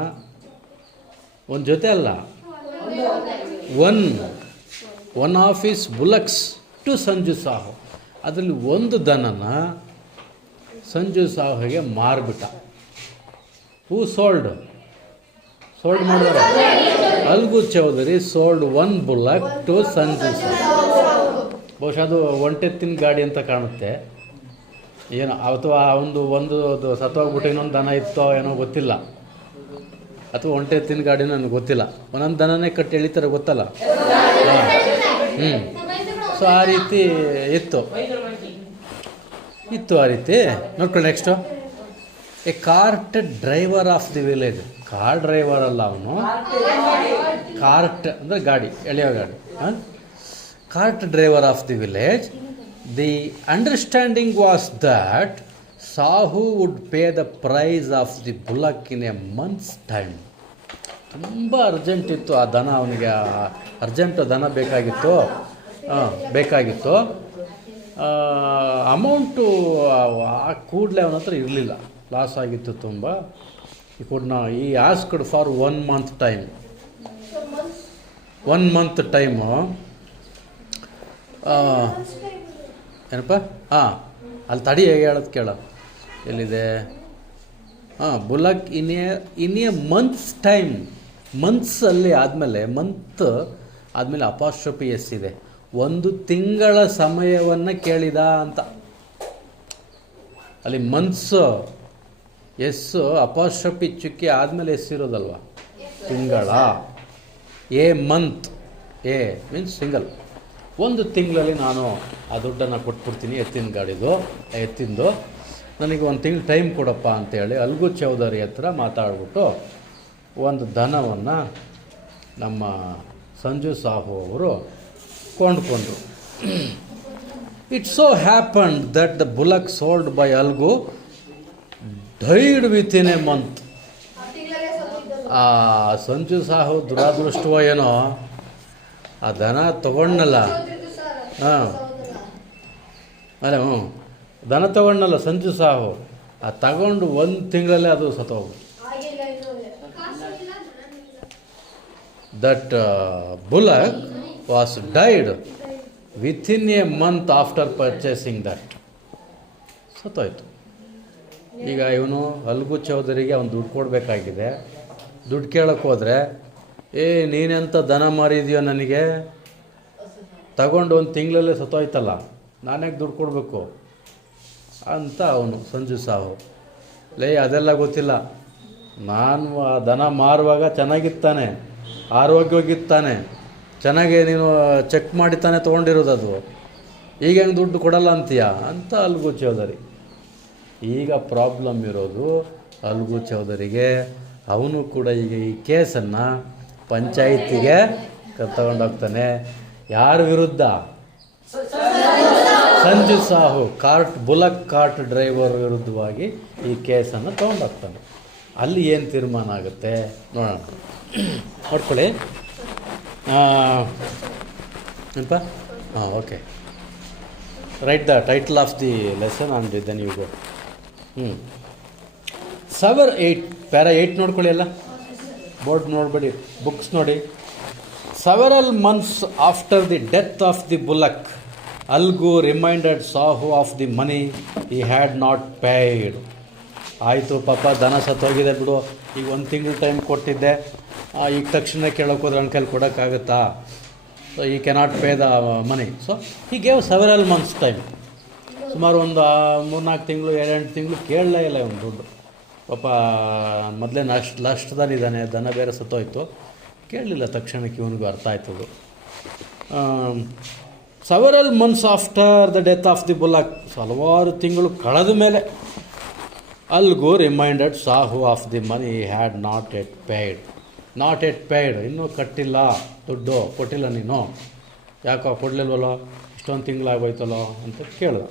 ಒಂದು ಜೊತೆ ಅಲ್ಲ, one of his bullocks to Sanju Sahu. ಅದರಲ್ಲಿ ಒಂದು ದನನ ಸಂಜು ಸಾಹುಗೆ ಮಾರ್ಬಿಟ್ಟ. ಹೂ ಸೋಲ್ಡ್ ಮಾಡಿದಾರೆ? Algu Chaudhari sold one bullock to Sanju Sahu. ಬಹುಶಃ ಅದು ಒಂಟೆತ್ತಿನ ಗಾಡಿ ಅಂತ ಕಾಣುತ್ತೆ ಏನೋ, ಅಥವಾ ಒಂದು ಸತ್ತೋಗ್ಬಿಟ್ಟು ಇನ್ನೊಂದು ದನ ಇತ್ತೋ ಏನೋ ಗೊತ್ತಿಲ್ಲ, ಅಥವಾ ಒಂಟೆತ್ತಿನ ಗಾಡಿನೂ ನನಗೆ ಗೊತ್ತಿಲ್ಲ. ಒಂದೊಂದು ದನನೇ ಕಟ್ಟಿ ಎಳಿತಾರೆ, ಗೊತ್ತಲ್ಲ? ಸೊ ಆ ರೀತಿ ಇತ್ತು ಆ ರೀತಿ ನೋಡ್ಕೊಳ್ಳಿ. Next, a cart driver of the village. Car driver ಅಲ್ಲ ಅವನು, ಕಾರ್ಟ್ ಅಂದರೆ ಗಾಡಿ, ಎಳೆಯೋ ಗಾಡಿ. Cart driver of the village the understanding was that Sahu would pay the price of the bullock in a months time. ತುಂಬ ಅರ್ಜೆಂಟ್ ಇತ್ತು ಆ ದನ, ಅವನಿಗೆ ಅರ್ಜೆಂಟ್ ದನ ಬೇಕಾಗಿತ್ತು. ಅಮೌಂಟು ಆ ಕೂಡಲೇ ಅವನ ಹತ್ರ ಇರಲಿಲ್ಲ, ಲಾಸ್ ಆಗಿತ್ತು ತುಂಬ. He asked for 1 month time. 1 month time ಏನಪ್ಪ? ಅಲ್ಲಿ ತಡಿ, ಹೇಗೆ ಹೇಳೋದು ಕೇಳ, ಎಲ್ಲಿದೆ? Bullock in a months time. ಮಂತ್ಸಲ್ಲಿ ಆದಮೇಲೆ, ಮಂತ್ ಆದಮೇಲೆ ಅಪಾಸ್ಟ್ರಫಿ ಎಸ್ ಇದೆ. 1 ತಿಂಗಳ ಸಮಯವನ್ನು ಕೇಳಿದ ಅಂತ. ಅಲ್ಲಿ ಮಂತ್ಸ್ ಎಸ್ ಅಪಾಸ್ಟ್ರಫಿ ಚುಕ್ಕಿ ಆದಮೇಲೆ ಎಸ್ಸಿರೋದಲ್ವ, ತಿಂಗಳ. A month, A means single. 1 ತಿಂಗಳಲ್ಲಿ ನಾನು ಆ ದುಡ್ಡನ್ನು ಕೊಟ್ಬಿಡ್ತೀನಿ, ಎತ್ತಿಂದು ನನಗೆ 1 ತಿಂಗಳು ಟೈಮ್ ಕೊಡಪ್ಪ ಅಂತೇಳಿ ಅಲ್ಗು ಚೌಧರಿ ಹತ್ರ ಮಾತಾಡ್ಬಿಟ್ಟು ಒಂದು ದನವನ್ನು ನಮ್ಮ ಸಂಜು ಸಾಹು ಅವರು ಕೊಂಡ್ಕೊಂಡ್ರು. It so happened that the bullock sold by Algu died within a month. ಆ ಸಂಜು ಸಾಹು ದುರಾದೃಷ್ಟವೋ ಏನೋ, ಆ ದನ ತಗೊಂಡಲ್ಲ, ದನ ತಗೊಂಡಲ್ಲ ಸಂಜು ಸಾಹು, ಆ ತಗೊಂಡು 1 ತಿಂಗಳಲ್ಲೇ ಅದು ಸತ್ತೋಗ್ಬಿಟ್ಟು. That bullock was died within a month after purchasing that. ಸತ್ತೋಯ್ತು. ಈಗ ಇವನು ಅಲ್ಗು ಚೌಧರಿಗೆ ಅವ್ನು ದುಡ್ಡು ಕೊಡಬೇಕಾಗಿದೆ. ದುಡ್ಡು ಕೇಳಕ್ಕೆ ಹೋದರೆ, ನೀನೆಂತ ದನ ಮಾರಿದೆಯೋ, ನನಗೆ ತಗೊಂಡು 1 ತಿಂಗಳಲ್ಲೇ ಸತ್ತೋಯ್ತಲ್ಲ, ನಾನ್ಯಾಕೆ ದುಡ್ಡು ಕೊಡಬೇಕು ಅಂತ ಅವನು ಸಂಜು ಸಾಹು. ಅದೆಲ್ಲ ಗೊತ್ತಿಲ್ಲ, ನಾನು ಆ ದನ ಮಾರುವಾಗ ಚೆನ್ನಾಗಿತ್ತಾನೆ, ಆರೋಗ್ಯವಾಗಿತ್ತಾನೆ, ಚೆನ್ನಾಗಿ ನೀನು ಚೆಕ್ ಮಾಡಿ ತಾನೇ ತೊಗೊಂಡಿರೋದು, ಅದು ಈಗ ಹೆಂಗೆ ದುಡ್ಡು ಕೊಡಲ್ಲ ಅಂತೀಯ ಅಂತ ಅಲ್ಗು ಚೌಧರಿ. ಈಗ ಪ್ರಾಬ್ಲಮ್ ಇರೋದು ಅಲ್ಗು ಚೌಧರಿಗೆ. ಅವನು ಕೂಡ ಈಗ ಈ ಕೇಸನ್ನು ಪಂಚಾಯಿತಿಗೆ ತಗೊಂಡೋಗ್ತಾನೆ. ಯಾರ ವಿರುದ್ಧ? Sanju Sahu, bullock cart driver ವಿರುದ್ಧವಾಗಿ ಈ ಕೇಸನ್ನು ತೊಗೊಂಡೋಗ್ತಾನೆ. ಅಲ್ಲಿ ಏನು ತೀರ್ಮಾನ ಆಗುತ್ತೆ ನೋಡೋಣ, ನೋಡ್ಕೊಳ್ಳಿ. ಏನಪ್ಪ? Okay, write the title of the lesson and then you go. ಸವರ್ 8, ಪ್ಯಾರಾ 8 ನೋಡ್ಕೊಳ್ಳಿ. ಎಲ್ಲ ಬೋರ್ಡ್ ನೋಡಬೇಡಿ, ಬುಕ್ಸ್ ನೋಡಿ. Several months after the death of the bullock, Algu reminded Sahu of the money he had not paid. ಆಯಿತು ಪಾಪ, ದನ ಸತ್ತೋಗಿದೆ ಬಿಡು, ಈಗ 1 ತಿಂಗಳು ಟೈಮ್ ಕೊಟ್ಟಿದ್ದೆ, ಈಗ ತಕ್ಷಣ ಕೇಳೋಕೆ ಹೋದ್ರೆ ನನ್ನ ಕೈಲಿ ಕೊಡೋಕ್ಕಾಗುತ್ತಾ? ಸೊ ಈ cannot pay the money. So he gave several months time. ಸುಮಾರು ಒಂದು 3-4 ತಿಂಗಳು, 2 ತಿಂಗಳು ಕೇಳಲೇ ಇಲ್ಲ ಇವನು ದುಡ್ಡು. ಪಾಪ ಮೊದಲೇ ನಷ್ಟದಲ್ಲಿದ್ದಾನೆ, ದನ ಬೇರೆ ಸತ್ತೋಯ್ತು, ಕೇಳಲಿಲ್ಲ. ತಕ್ಷಣಕ್ಕೆ ಇವನಿಗೂ ಅರ್ಥ ಆಯ್ತದು. Several months after the death of the bullock, ಹಲವಾರು ತಿಂಗಳು ಕಳೆದ ಮೇಲೆ Algu reminded Sahu of the money had not yet paid. ಇನ್ನೂ ಕಟ್ಟಿಲ್ಲ, ದುಡ್ಡು ಕೊಟ್ಟಿಲ್ಲ ನೀನು, ಯಾಕೋ ಕೊಡಲಿಲ್ವಲ್ಲೋ, ಇಷ್ಟೊಂದು ತಿಂಗಳಾಗೋಯ್ತಲ್ಲೋ ಅಂತ ಕೇಳ್ದ.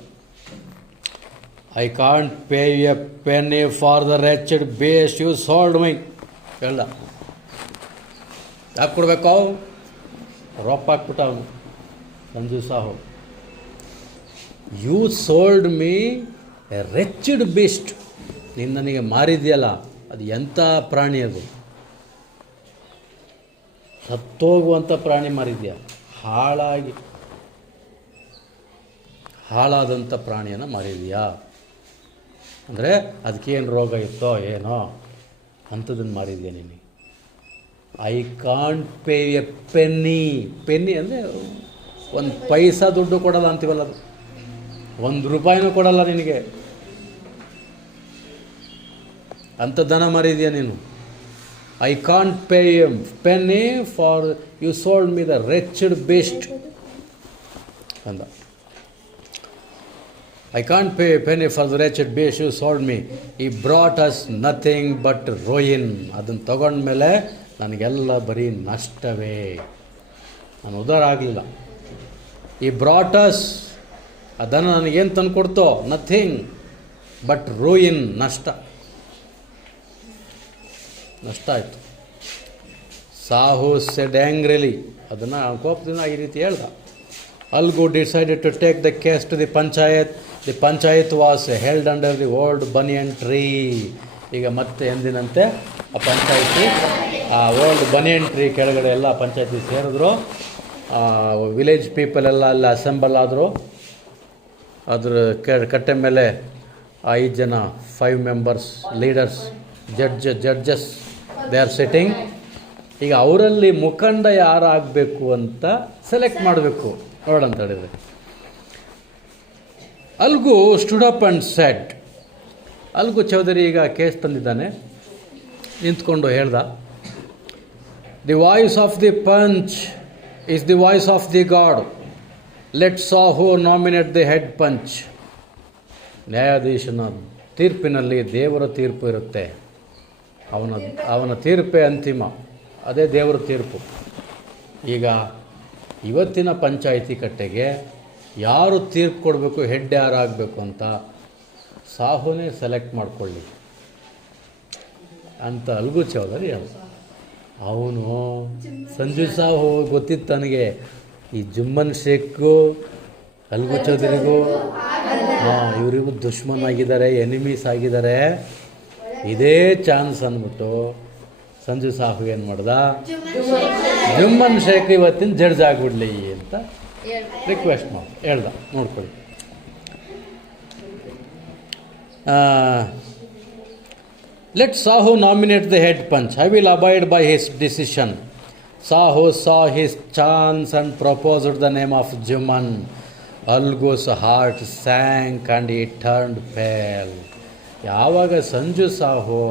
I can't pay a penny for the wretched beast you sold my ಹೇಳ್ದ. ಯಾಕೆ ಕೊಡಬೇಕು? ರೊಪ್ಪ ಹಾಕ್ಬಿಟ್ಟ ಅವನು ಸಂಜು ಸಾಹು. You sold me a wretched beast. ನೀನು ನನಗೆ ಮಾರಿದ್ಯಲ್ಲ, ಅದು ಎಂಥ ಪ್ರಾಣಿ, ಅದು ಸತ್ತೋಗುವಂಥ ಪ್ರಾಣಿ ಮಾರಿದ್ಯಾ, ಹಾಳಾದಂಥ ಪ್ರಾಣಿಯನ್ನು ಮಾರಿದ್ಯಾ. ಅಂದರೆ ಅದಕ್ಕೇನು ರೋಗ ಇತ್ತೋ ಏನೋ ಅಂಥದ್ದನ್ನು ಮಾರಿದ್ಯಾ ನೀನು. I can't pay a penny ಅಂದರೆ 1 ಪೈಸಾ ದುಡ್ಡು ಕೊಡಲ್ಲ ಅಂತೀವಲ್ಲ, ಅದು 1 ರೂಪಾಯಿನೂ ಕೊಡಲ್ಲ ನಿನಗೆ. ಅಂಥ ದನ ಮಾರಿದ್ಯಾ ನೀನು. I can't pay a penny for you sold me the wretched beast ಅಂದ. I can't pay penny for the wretched beast you sold me. It brought us nothing but ruin. ಅದನ್ನು ತಗೊಂಡ್ಮೇಲೆ ನನಗೆಲ್ಲ ಬರೀ ನಷ್ಟವೇ, ನಾನು ಉದ್ಧಾರ ಆಗಲಿಲ್ಲ. ಈ ಬ್ರಾಟ್ ಅಸ್ ಅದನ್ನು ನನಗೇನು ತಂದು ಕೊಡ್ತೋ? ನಥಿಂಗ್ ಬಟ್ ರೂಯಿನ್, ನಷ್ಟ ಆಯಿತು. ಸಾಹು ಸೆಡ್ ಆಂಗ್ರಿಲಿ, ಅದನ್ನು ಕೋಪದಿಂದ ಈ ರೀತಿ ಹೇಳ್ದ. Algu decided to take the case to the panchayat. The panchayat was held under the old banyan tree. ಈಗ ಮತ್ತೆ ಎಂದಿನಂತೆ ಆ ಪಂಚಾಯತಿ ಆ ಓಲ್ಡ್ ಬನಿಯನ್ ಟ್ರೀ ಕೆಳಗಡೆ ಎಲ್ಲ ಪಂಚಾಯತಿ ಸೇರಿದ್ರು. ವಿಲೇಜ್ ಪೀಪಲ್ ಎಲ್ಲ ಅಲ್ಲಿ ಅಸೆಂಬಲ್ ಆದರು. ಅದ್ರ ಕಟ್ಟೆ ಮೇಲೆ 5 ಜನ 5 members leaders judges they are sitting. ಈಗ ಅವರಲ್ಲಿ ಮುಖಂಡ ಯಾರಾಗಬೇಕು ಅಂತ ಸೆಲೆಕ್ಟ್ ಮಾಡಬೇಕು ನೋಡಂತ ಹೇಳಿದರೆ, Algu stood up and said. Algu Chaudhari ಈಗ ಕೇಸ್ ತಂದಿದ್ದಾನೆ, ನಿಂತ್ಕೊಂಡು ಹೇಳ್ದ, the voice of the panch is the voice of the god. Let Sahu nominate the head panch. ನ್ಯಾಯಾಧೀಶನ ತೀರ್ಪಿನಲ್ಲಿ ದೇವರ ತೀರ್ಪು ಇರುತ್ತೆ. ಅವನ ತೀರ್ಪೇ ಅಂತಿಮ, ಅದೇ ದೇವರ ತೀರ್ಪು. ಈಗ ಇವತ್ತಿನ ಪಂಚಾಯಿತಿ ಕಟ್ಟೆಗೆ ಯಾರು ತೀರ್ಪು ಕೊಡಬೇಕು, ಹೆಡ್ ಯಾರಾಗಬೇಕು ಅಂತ ಸಾಹುನೇ ಸೆಲೆಕ್ಟ್ ಮಾಡಿಕೊಳ್ಳಿ ಅಂತ ಅಲ್ಗು ಚೌಧರಿ ಹೇಳ್ದ. ಅವನು ಸಂಜು ಸಾಹು ಗೊತ್ತಿತ್ತು ನನಗೆ, ಈ ಜುಮ್ಮನ್ ಶೇಖ್ಗೂ ಅಲ್ಗು ಚೌಧರಿಗೂ ಇವರಿಗೂ ದುಶ್ಮನ್ ಆಗಿದ್ದಾರೆ, ಎನಿಮೀಸ್ ಆಗಿದ್ದಾರೆ. ಇದೇ ಚಾನ್ಸ್ ಅಂದ್ಬಿಟ್ಟು ಸಂಜು ಸಾಹು ಏನು ಮಾಡ್ದ, ಜುಮ್ಮನ್ ಶೇಖ್ ಇವತ್ತಿನ ಜಡ್ಜ್ ಆಗಿಬಿಡ್ಲಿ ಅಂತ ರಿಕ್ವೆಸ್ಟ್ ಹೇಳ್ದ. ನೋಡ್ಕೊಳ್ಳಿ, let Sahu nominate the head panch. I will abide by his decision. Sahu saw his chance and proposed the name of Jumman. Algu's heart sank and he turned pale. ಯಾವಾಗ ಸಂಜು ಸಾಹು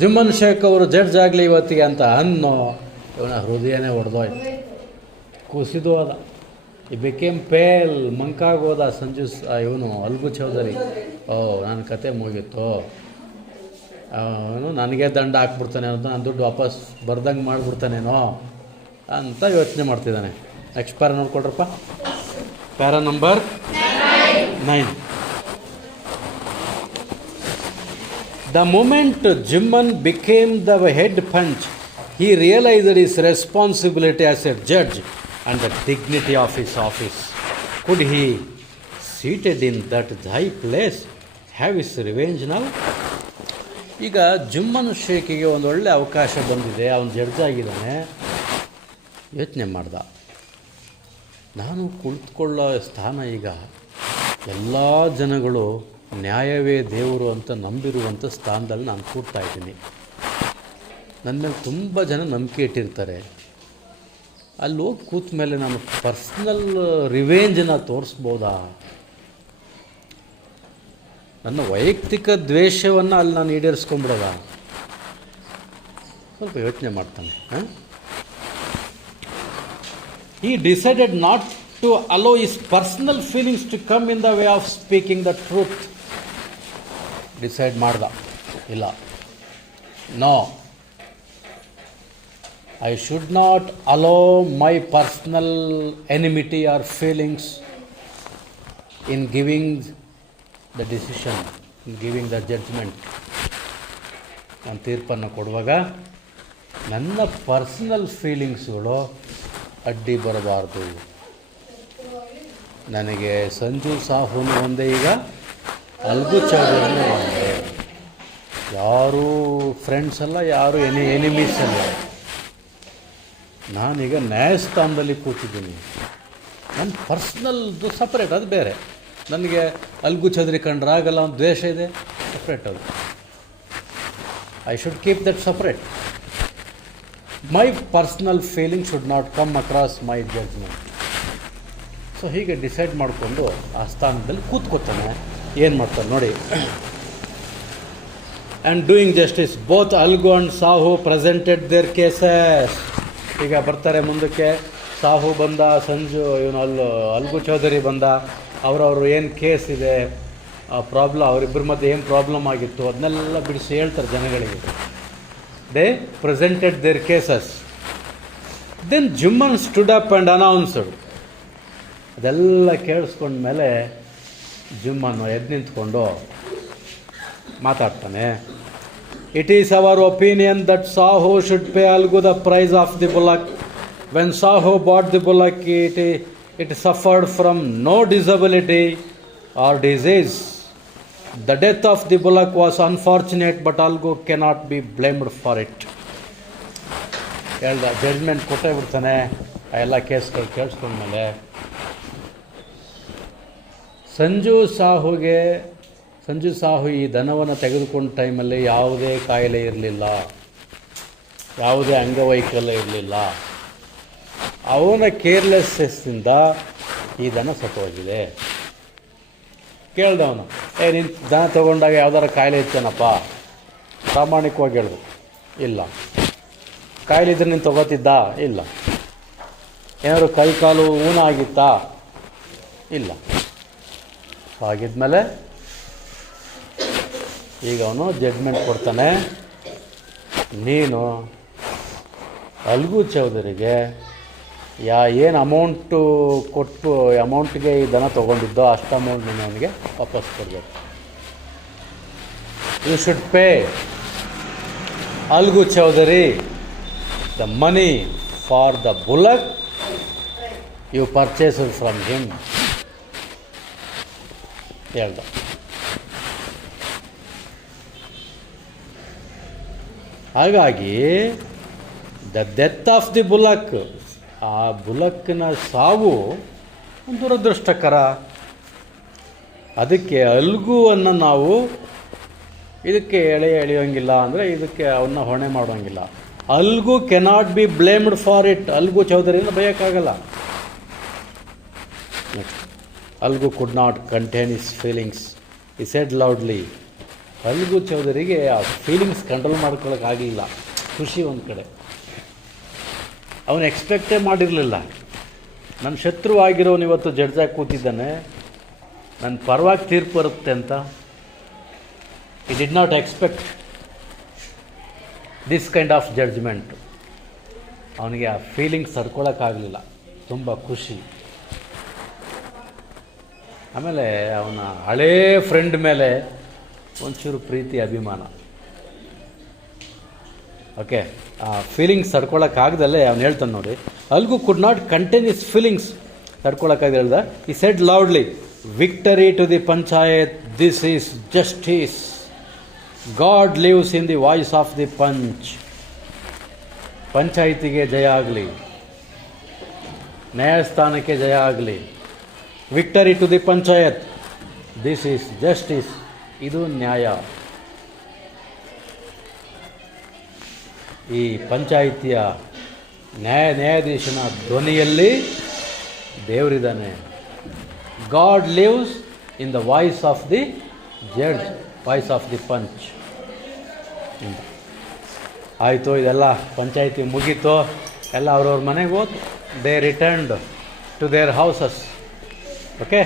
ಜುಮ್ಮನ್ ಶೇಖ್ ಅವರು ಜಡ್ಜ್ ಆಗಲಿ ಇವತ್ತಿಗೆ ಅಂತ ಅನ್ನೋ, ಇವನ ಹೃದಯನೇ ಹೊಡೆದೋಯ್ತು, ಕುಸಿದು ಹೋದ. ಈ ಬಿಕೇಮ್ ಪೇಲ್, ಮಂಕಾಗೋದ ಇವನು ಅಲ್ಗು ಚೌಧರಿ. ನನ್ನ ಕತೆ ಮುಗೀತು, ಅವನು ನನಗೆ ದಂಡ ಹಾಕ್ಬಿಡ್ತಾನೆ ಅಂತ, ನಾನು ದುಡ್ಡು ವಾಪಸ್ ಬರ್ದಂಗೆ ಮಾಡಿಬಿಡ್ತಾನೇನೋ ಅಂತ ಯೋಚನೆ ಮಾಡ್ತಿದ್ದಾನೆ. ನೆಕ್ಸ್ಟ್ ಪ್ಯಾರ ನೋಡ್ಕೊಡ್ರಪ್ಪ, para number 9. The moment Jimman became the head punch, he realized his responsibility as a judge and the dignity of his office. Could he, seated in that high place, have his revenge now? ಈಗ ಜುಮ್ಮನ್ ಶೇಖಿಗೆ ಒಂದು ಒಳ್ಳೆ ಅವಕಾಶ ಬಂದಿದೆ, ಅವನು judge ಆಗಿದ್ದಾನೆ. ಯೋಚನೆ ಮಾಡ್ದ, ನಾನು ಕುಳಿತುಕೊಳ್ಳೋ ಸ್ಥಾನ ಈಗ ಎಲ್ಲ ಜನಗಳು ನ್ಯಾಯವೇ ದೇವರು ಅಂತ ನಂಬಿರುವಂಥ ಸ್ಥಾನದಲ್ಲಿ ನಾನು ಕೂಡ್ತಾ ಇದ್ದೀನಿ. ನನ್ನ ಮೇಲೆ ತುಂಬ ಜನ ನಂಬಿಕೆ ಇಟ್ಟಿರ್ತಾರೆ. ಅಲ್ಲಿ ಹೋಗಿ ಕೂತ ಮೇಲೆ ನಾನು ಪರ್ಸ್ನಲ್ ರಿವೆಂಜನ್ನು ತೋರಿಸ್ಬೋದಾ? ನನ್ನ ವೈಯಕ್ತಿಕ ದ್ವೇಷವನ್ನು ಅಲ್ಲಿ ನಾನು ಈಡೇರಿಸ್ಕೊಂಬಿಡೋದ? ಸ್ವಲ್ಪ ಯೋಚನೆ ಮಾಡ್ತಾನೆ. He decided not to allow his personal feelings to come in the way of speaking the truth. Decide ಮಾಡ್ದ, ಇಲ್ಲ, no, I should not allow my personal enmity or feelings in giving the decision, in giving the judgement. ನಾನು ತೀರ್ಪನ್ನು ಕೊಡುವಾಗ ನನ್ನ personal ಫೀಲಿಂಗ್ಸ್ಗಳು ಅಡ್ಡಿ ಬರಬಾರ್ದು. ನನಗೆ ಸಂಜು ಸಾಹುನು ಒಂದೇ, ಈಗ ಅಲ್ಗು ಚೌಧರಿನೂ ಒಂದೇ. ಯಾರೂ ಫ್ರೆಂಡ್ಸ್ ಅಲ್ಲ, ಯಾರು ಎನಿಮೀಸ್ ಅಲ್ಲ. ನಾನೀಗ ನ್ಯಾಯಸ್ಥಾನದಲ್ಲಿ ಕೂತಿದ್ದೀನಿ. ನನ್ನ ಪರ್ಸ್ನಲ್ದು ಸಪ್ರೇಟ್, ಅದು ಬೇರೆ. ನನಗೆ ಅಲ್ಗು ಚೌಧರಿ ಕಂಡ್ರೆ ಆಗಲ್ಲ ಅಂತ ದ್ವೇಷ ಇದೆ, ಸಪ್ರೇಟ್ ಅದು. I should keep that separate. My personal feeling should not come across my judgement. So ಹೀಗೆ ಡಿಸೈಡ್ ಮಾಡಿಕೊಂಡು ಆ ಸ್ಥಾನದಲ್ಲಿ ಕೂತ್ಕೋತಾನೆ. ಏನು ಮಾಡ್ತಾನೆ ನೋಡಿ. And doing justice, both Algu and Sahu presented their cases. ಈಗ ಬರ್ತಾರೆ ಮುಂದಕ್ಕೆ, ಸಾಹು ಬಂದ, ಸಂಜು ಇವನು ಅಲ್ಗು ಚೌಧರಿ ಬಂದ. ಅವರವರು ಏನು ಕೇಸ್ ಇದೆ, ಪ್ರಾಬ್ಲಮ್, ಅವರಿಬ್ಬರ ಮಧ್ಯೆ ಏನು ಪ್ರಾಬ್ಲಮ್ ಆಗಿತ್ತು ಅದನ್ನೆಲ್ಲ ಬಿಡಿಸಿ ಹೇಳ್ತಾರೆ ಜನಗಳಿಗೆ. They presented their cases. Then Jumman stood up and announced. ಅದೆಲ್ಲ ಕೇಳಿಸ್ಕೊಂಡ್ಮೇಲೆ ಜಿಮ್ಮನ್ನು ಎದ್ದು ನಿಂತ್ಕೊಂಡು ಮಾತಾಡ್ತಾನೆ. It is our opinion that Sahu should pay Algu the price of the bullock. When Sahu bought the bullock it suffered from no disability or disease. The death of the bullock was unfortunate, but Algu cannot be blamed for it. ಹೇಳ್ದ, judgment ಕೊಟ್ಟೇ ಬಿಡ್ತಾನೆ. ಆ ಎಲ್ಲ ಕೇಸ್ಗಳು ಕೇಳಿಸ್ಕೊಂಡ್ಮೇಲೆ ಸಂಜು ಸಾಹು ಈ ದನವನ್ನು ತೆಗೆದುಕೊಂಡ ಟೈಮಲ್ಲಿ ಯಾವುದೇ ಕಾಯಿಲೆ ಇರಲಿಲ್ಲ, ಯಾವುದೇ ಅಂಗವೈಕಲ್ಯ ಇರಲಿಲ್ಲ. ಅವನ ಕೇರ್ಲೆಸ್ನೆಸ್ಸಿಂದ ಈ ದನ ಸತ್ತೋಗಿದೆ. ಕೇಳ್ದವನು, ನೀನು ದನ ತೊಗೊಂಡಾಗ ಯಾವ್ದಾರ ಕಾಯಿಲೆ ಇತ್ತೇನಪ್ಪ? ಪ್ರಾಮಾಣಿಕವಾಗಿ ಹೇಳ್ದು, ಇಲ್ಲ. ಕಾಯಿಲೆ ಇದ್ರೆ ನೀನು ತೊಗೋತಿದ್ದ? ಇಲ್ಲ. ಏನಾದ್ರು ಕೈ ಕಾಲು ಊನ ಆಗಿತ್ತಾ? ಇಲ್ಲ. ಆಗಿದ್ಮೇಲೆ ಈಗ ಅವನು ಜಡ್ಜ್ಮೆಂಟ್ ಕೊಡ್ತಾನೆ. ನೀನು ಅಲ್ಗು ಚೌಧರಿಗೆ ಏನು ಅಮೌಂಟು ಕೊಟ್ಟು ಅಮೌಂಟ್ಗೆ ಈ ದನ ತೊಗೊಂಡಿದ್ದೋ ಅಷ್ಟು ಅಮೌಂಟ್ ನೀನು ಅವನಿಗೆ ವಾಪಸ್ ಕೊಡಬೇಕು. You should pay Algu Chaudhary the money for the bullock you purchased from him ಹೇಳ್ದ. ಹಾಗಾಗಿ the death of the bullock, ಆ ಬುಲಕ್ನ ಸಾವು ದುರದೃಷ್ಟಕರ. ಅದಕ್ಕೆ ಅಲ್ಗುವನ್ನು ನಾವು ಇದಕ್ಕೆ ಎಳೆಯೋಂಗಿಲ್ಲ, ಅಂದರೆ ಇದಕ್ಕೆ ಅವನ್ನ ಹೊಣೆ ಮಾಡೋಂಗಿಲ್ಲ. Algu cannot be blamed for it. Algu ಚೌಧರಿನ ಬಯೋಕ್ಕಾಗಲ್ಲ. Algu could not contain his feelings. He said loudly. Algu ಚೌಧರಿಗೆ ಆ ಫೀಲಿಂಗ್ಸ್ ಕಂಟ್ರೋಲ್ ಮಾಡ್ಕೊಳ್ಳೋಕ್ಕಾಗಲಿಲ್ಲ. ಖುಷಿ ಒಂದು ಕಡೆ, ಅವನು ಎಕ್ಸ್ಪೆಕ್ಟೇ ಮಾಡಿರಲಿಲ್ಲ. ನನ್ನ ಶತ್ರು ಆಗಿರೋನು ಇವತ್ತು ಜಡ್ಜಾಗಿ ಕೂತಿದ್ದಾನೆ, ನನ್ನ ಪರವಾಗಿ ತೀರ್ಪು ಬರುತ್ತೆ ಅಂತ. He did not expect this kind of judgement. ಅವನಿಗೆ ಆ ಫೀಲಿಂಗ್ಸ್ ತಡ್ಕೊಳಕ್ಕಾಗಲಿಲ್ಲ. ತುಂಬ ಖುಷಿ. ಆಮೇಲೆ ಅವನ ಹಳೇ ಫ್ರೆಂಡ್ ಮೇಲೆ ಒಂಚೂರು ಪ್ರೀತಿ, ಅಭಿಮಾನ. ಓಕೆ, ಆ ಫೀಲಿಂಗ್ಸ್ ತಡ್ಕೊಳಕ್ಕಾಗ್ದಲ್ಲೇ ಅವ್ನು ಹೇಳ್ತಾನೆ ನೋಡಿ. Algu could not contain his feelings. ತಡ್ಕೊಳಕ್ಕಾಗ ಹೇಳ್ದ. He said loudly, victory to the panchayat, this is justice. God lives in the voice of the panch. ಪಂಚಾಯಿತಿಗೆ ಜಯ ಆಗಲಿ, ನ್ಯಾಯಸ್ಥಾನಕ್ಕೆ ಜಯ ಆಗಲಿ. Victory to the panchayat, this is justice. ಇದು ನ್ಯಾಯ. ಈ ಪಂಚಾಯಿತಿಯ ನ್ಯಾಯಾಧೀಶನ ಧ್ವನಿಯಲ್ಲಿ ದೇವರಿದ್ದಾನೆ. God lives in the voice of the judge, voice of the panch. ಆಯಿತು, ಇದೆಲ್ಲ ಪಂಚಾಯಿತಿ ಮುಗೀತು. ಎಲ್ಲ ಅವ್ರವ್ರ ಮನೆಗೆ ಹೋತು. They returned to their houses. Okay,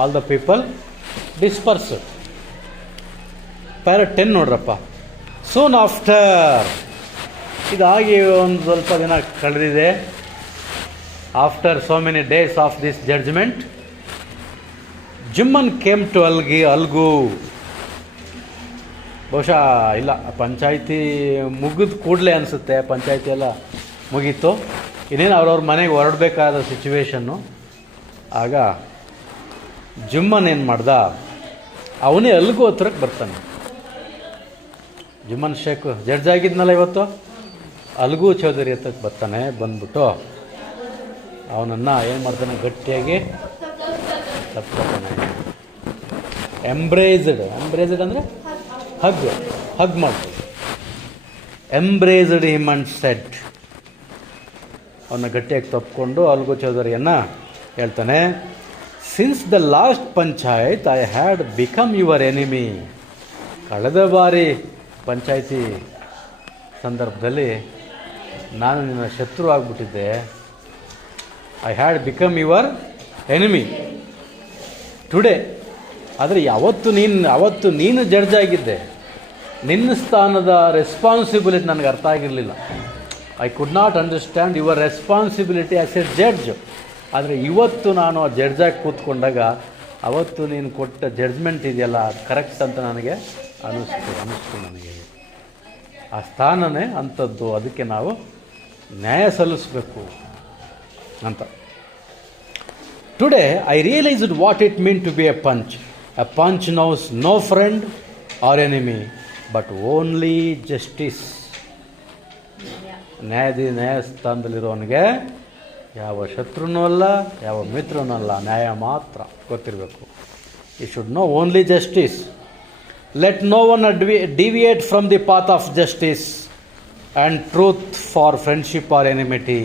all the people dispersed. Para 10 ನೋಡ್ರಪ್ಪ. ಸೂನ್ ಆಫ್ಟರ್, ಇದಾಗಿ ಒಂದು ಸ್ವಲ್ಪ ದಿನ ಕಳೆದಿದೆ. After so many days of this judgement, Jumman came to Algu. ಬಹುಶಃ ಇಲ್ಲ, ಪಂಚಾಯಿತಿ ಮುಗಿದ ಕೂಡಲೇ ಅನಿಸುತ್ತೆ. ಪಂಚಾಯಿತಿ ಎಲ್ಲ ಮುಗೀತು, ಇನ್ನೇನು ಅವ್ರವ್ರ ಮನೆಗೆ ಹೊರಡಬೇಕಾದ ಸಿಚುವೇಶನ್ನು. ಆಗ ಜಿಮ್ಮನ್ ಏನು ಮಾಡ್ದ, ಅವನೇ ಅಲ್ಗು ಹತ್ರಕ್ಕೆ ಬರ್ತಾನೆ. ಜುಮ್ಮನ್ ಶೇಖ್ ಜಡ್ಜ್ ಆಗಿದ್ನಲ್ಲ ಇವತ್ತು, ಅಲ್ಗು ಚೌಧರಿ ಹತ್ರಕ್ಕೆ ಬರ್ತಾನೆ. ಬಂದ್ಬಿಟ್ಟು ಅವನನ್ನು ಏನು ಮಾಡ್ತಾನೆ, ಗಟ್ಟಿಯಾಗಿ ತಪ್ಕೊತಾನೆ. ಎಂಬ್ರೇಸ್ಡ್ ಅಂದರೆ ಹಗ್ ಮಾಡ್ತಾರೆ. Embraced him and said. ಅವನ್ನ ಗಟ್ಟಿಯಾಗಿ ತಪ್ಪಿಕೊಂಡು ಅಲ್ಗು ಚೌಧರಿಯನ್ನು ಹೇಳ್ತಾನೆ, since the last panchayat I had become your enemy. ಕಳೆದ ಬಾರಿ ಪಂಚಾಯಿತಿ ಸಂದರ್ಭದಲ್ಲಿ ನಾನು ನಿನ್ನ ಶತ್ರು ಆಗಿಬಿಟ್ಟಿದ್ದೆ. I had become your enemy today. ಆದರೆ ಅವತ್ತು ನೀನು ಜಡ್ಜ್ ಆಗಿದ್ದೆ. ನಿನ್ನ ಸ್ಥಾನದ ರೆಸ್ಪಾನ್ಸಿಬಿಲಿಟಿ ನನಗೆ ಅರ್ಥ ಆಗಿರಲಿಲ್ಲ. I could not understand your responsibility as A judge. ಆದರೆ ಇವತ್ತು ನಾನು ಜಡ್ಜಾಗಿ ಕೂತ್ಕೊಂಡಾಗ ಅವತ್ತು ನೀನು ಕೊಟ್ಟ ಜಡ್ಜ್ಮೆಂಟ್ ಇದೆಯಲ್ಲ ಅದು ಕರೆಕ್ಟ್ ಅಂತ ನನಗೆ ಅನ್ನಿಸ್ತು ನನಗೆ. ಆ ಸ್ಥಾನನೇ ಅಂಥದ್ದು, ಅದಕ್ಕೆ ನಾವು ನ್ಯಾಯ ಸಲ್ಲಿಸಬೇಕು ಅಂತ. Today I realised what it mean to be a panch. A panch knows no friend or enemy but only justice. ನ್ಯಾಯಸ್ಥಾನದಲ್ಲಿರೋನಿಗೆ ಯಾವ ಶತ್ರುನೂ ಅಲ್ಲ, ಯಾವ ಮಿತ್ರನೂ ಅಲ್ಲ, ನ್ಯಾಯ ಮಾತ್ರ ಗೊತ್ತಿರಬೇಕು. You should know only justice. Let no one deviate from the path of justice and truth for friendship or enmity.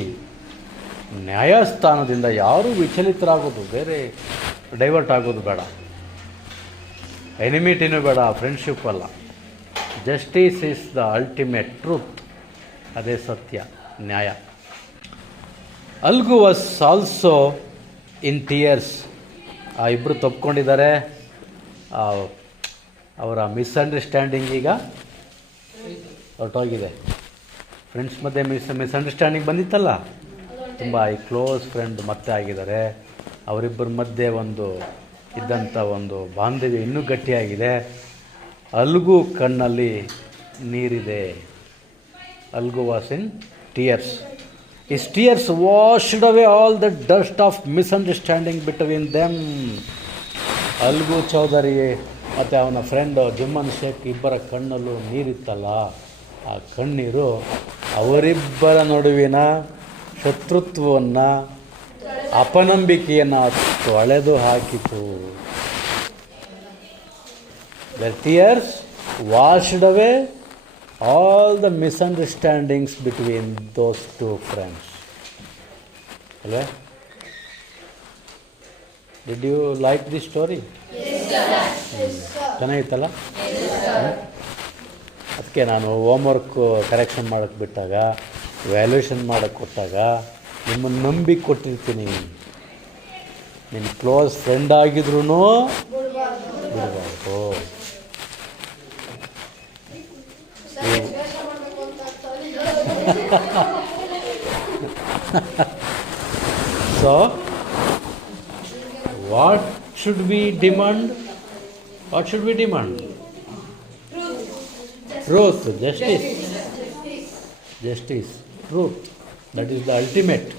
ನ್ಯಾಯಸ್ಥಾನದಿಂದ ಯಾರೂ ವಿಚಲಿತರಾಗೋದು, ಬೇರೆ ಡೈವರ್ಟ್ ಆಗೋದು ಬೇಡ. ಎನಿಮಿಟಿನೂ ಬೇಡ, ಫ್ರೆಂಡ್ಶಿಪ್ ಅಲ್ಲ. Justice is the ultimate truth. ಅದೇ ಸತ್ಯ, ನ್ಯಾಯ. Algo was also in tears. ಆ ಇಬ್ಬರು ತಪ್ಕೊಂಡಿದ್ದಾರೆ. ಅವರ ಮಿಸ್ಅಂಡರ್ಸ್ಟ್ಯಾಂಡಿಂಗ್ ಈಗ ಹೊರಟೋಗಿದೆ. ಫ್ರೆಂಡ್ಸ್ ಮಧ್ಯೆ ಮಿಸ್ಅಂಡರ್ಸ್ಟ್ಯಾಂಡಿಂಗ್ ಬಂದಿತ್ತಲ್ಲ, ತುಂಬ ಕ್ಲೋಸ್ ಫ್ರೆಂಡ್ ಮತ್ತೆ ಆಗಿದ್ದಾರೆ. ಅವರಿಬ್ಬರ ಮಧ್ಯೆ ಇದ್ದಂಥ ಒಂದು ಬಾಂಧವ್ಯ ಇನ್ನೂ ಗಟ್ಟಿಯಾಗಿದೆ. ಅಲ್ಗೂ ಕಣ್ಣಲ್ಲಿ ನೀರಿದೆ. Algo was in tears. His tears washed away all the dust of misunderstanding between them. Algu Chaudhary ಮತ್ತು ಅವನ ಫ್ರೆಂಡು ಜುಮ್ಮನ್ ಶೇಖ್ ಇಬ್ಬರ ಕಣ್ಣಲ್ಲೂ ನೀರಿತ್ತಲ್ಲ, ಆ ಕಣ್ಣೀರು ಅವರಿಬ್ಬರ ನಡುವಿನ ಶತ್ರುತ್ವವನ್ನು, ಅಪನಂಬಿಕೆಯನ್ನು ತೊಳೆದು ಹಾಕಿತು. Their tears washed away all the misunderstandings between those two friends. Hello? Did you like this story? Yes, sir. ಚೆನ್ನಾಗಿತ್ತಲ್ಲ? ಅದಕ್ಕೆ ನಾನು ಹೋಮ್ವರ್ಕ್ ಕರೆಕ್ಷನ್ ಮಾಡೋಕ್ಕೆ ಬಿಟ್ಟಾಗ, ವ್ಯಾಲ್ಯೂಷನ್ ಮಾಡೋಕ್ಕೆ ಕೊಟ್ಟಾಗ ನಿಮ್ಮನ್ನು ನಂಬಿ ಕೊಟ್ಟಿರ್ತೀನಿ. ನಿಮ್ಮ ಕ್ಲೋಸ್ ಫ್ರೆಂಡ್ ಆಗಿದ್ರೂ ಬಿಡಬಾರ್ದು. So, what should we demand? What should we demand? Truth, justice, truth. That is the ultimate.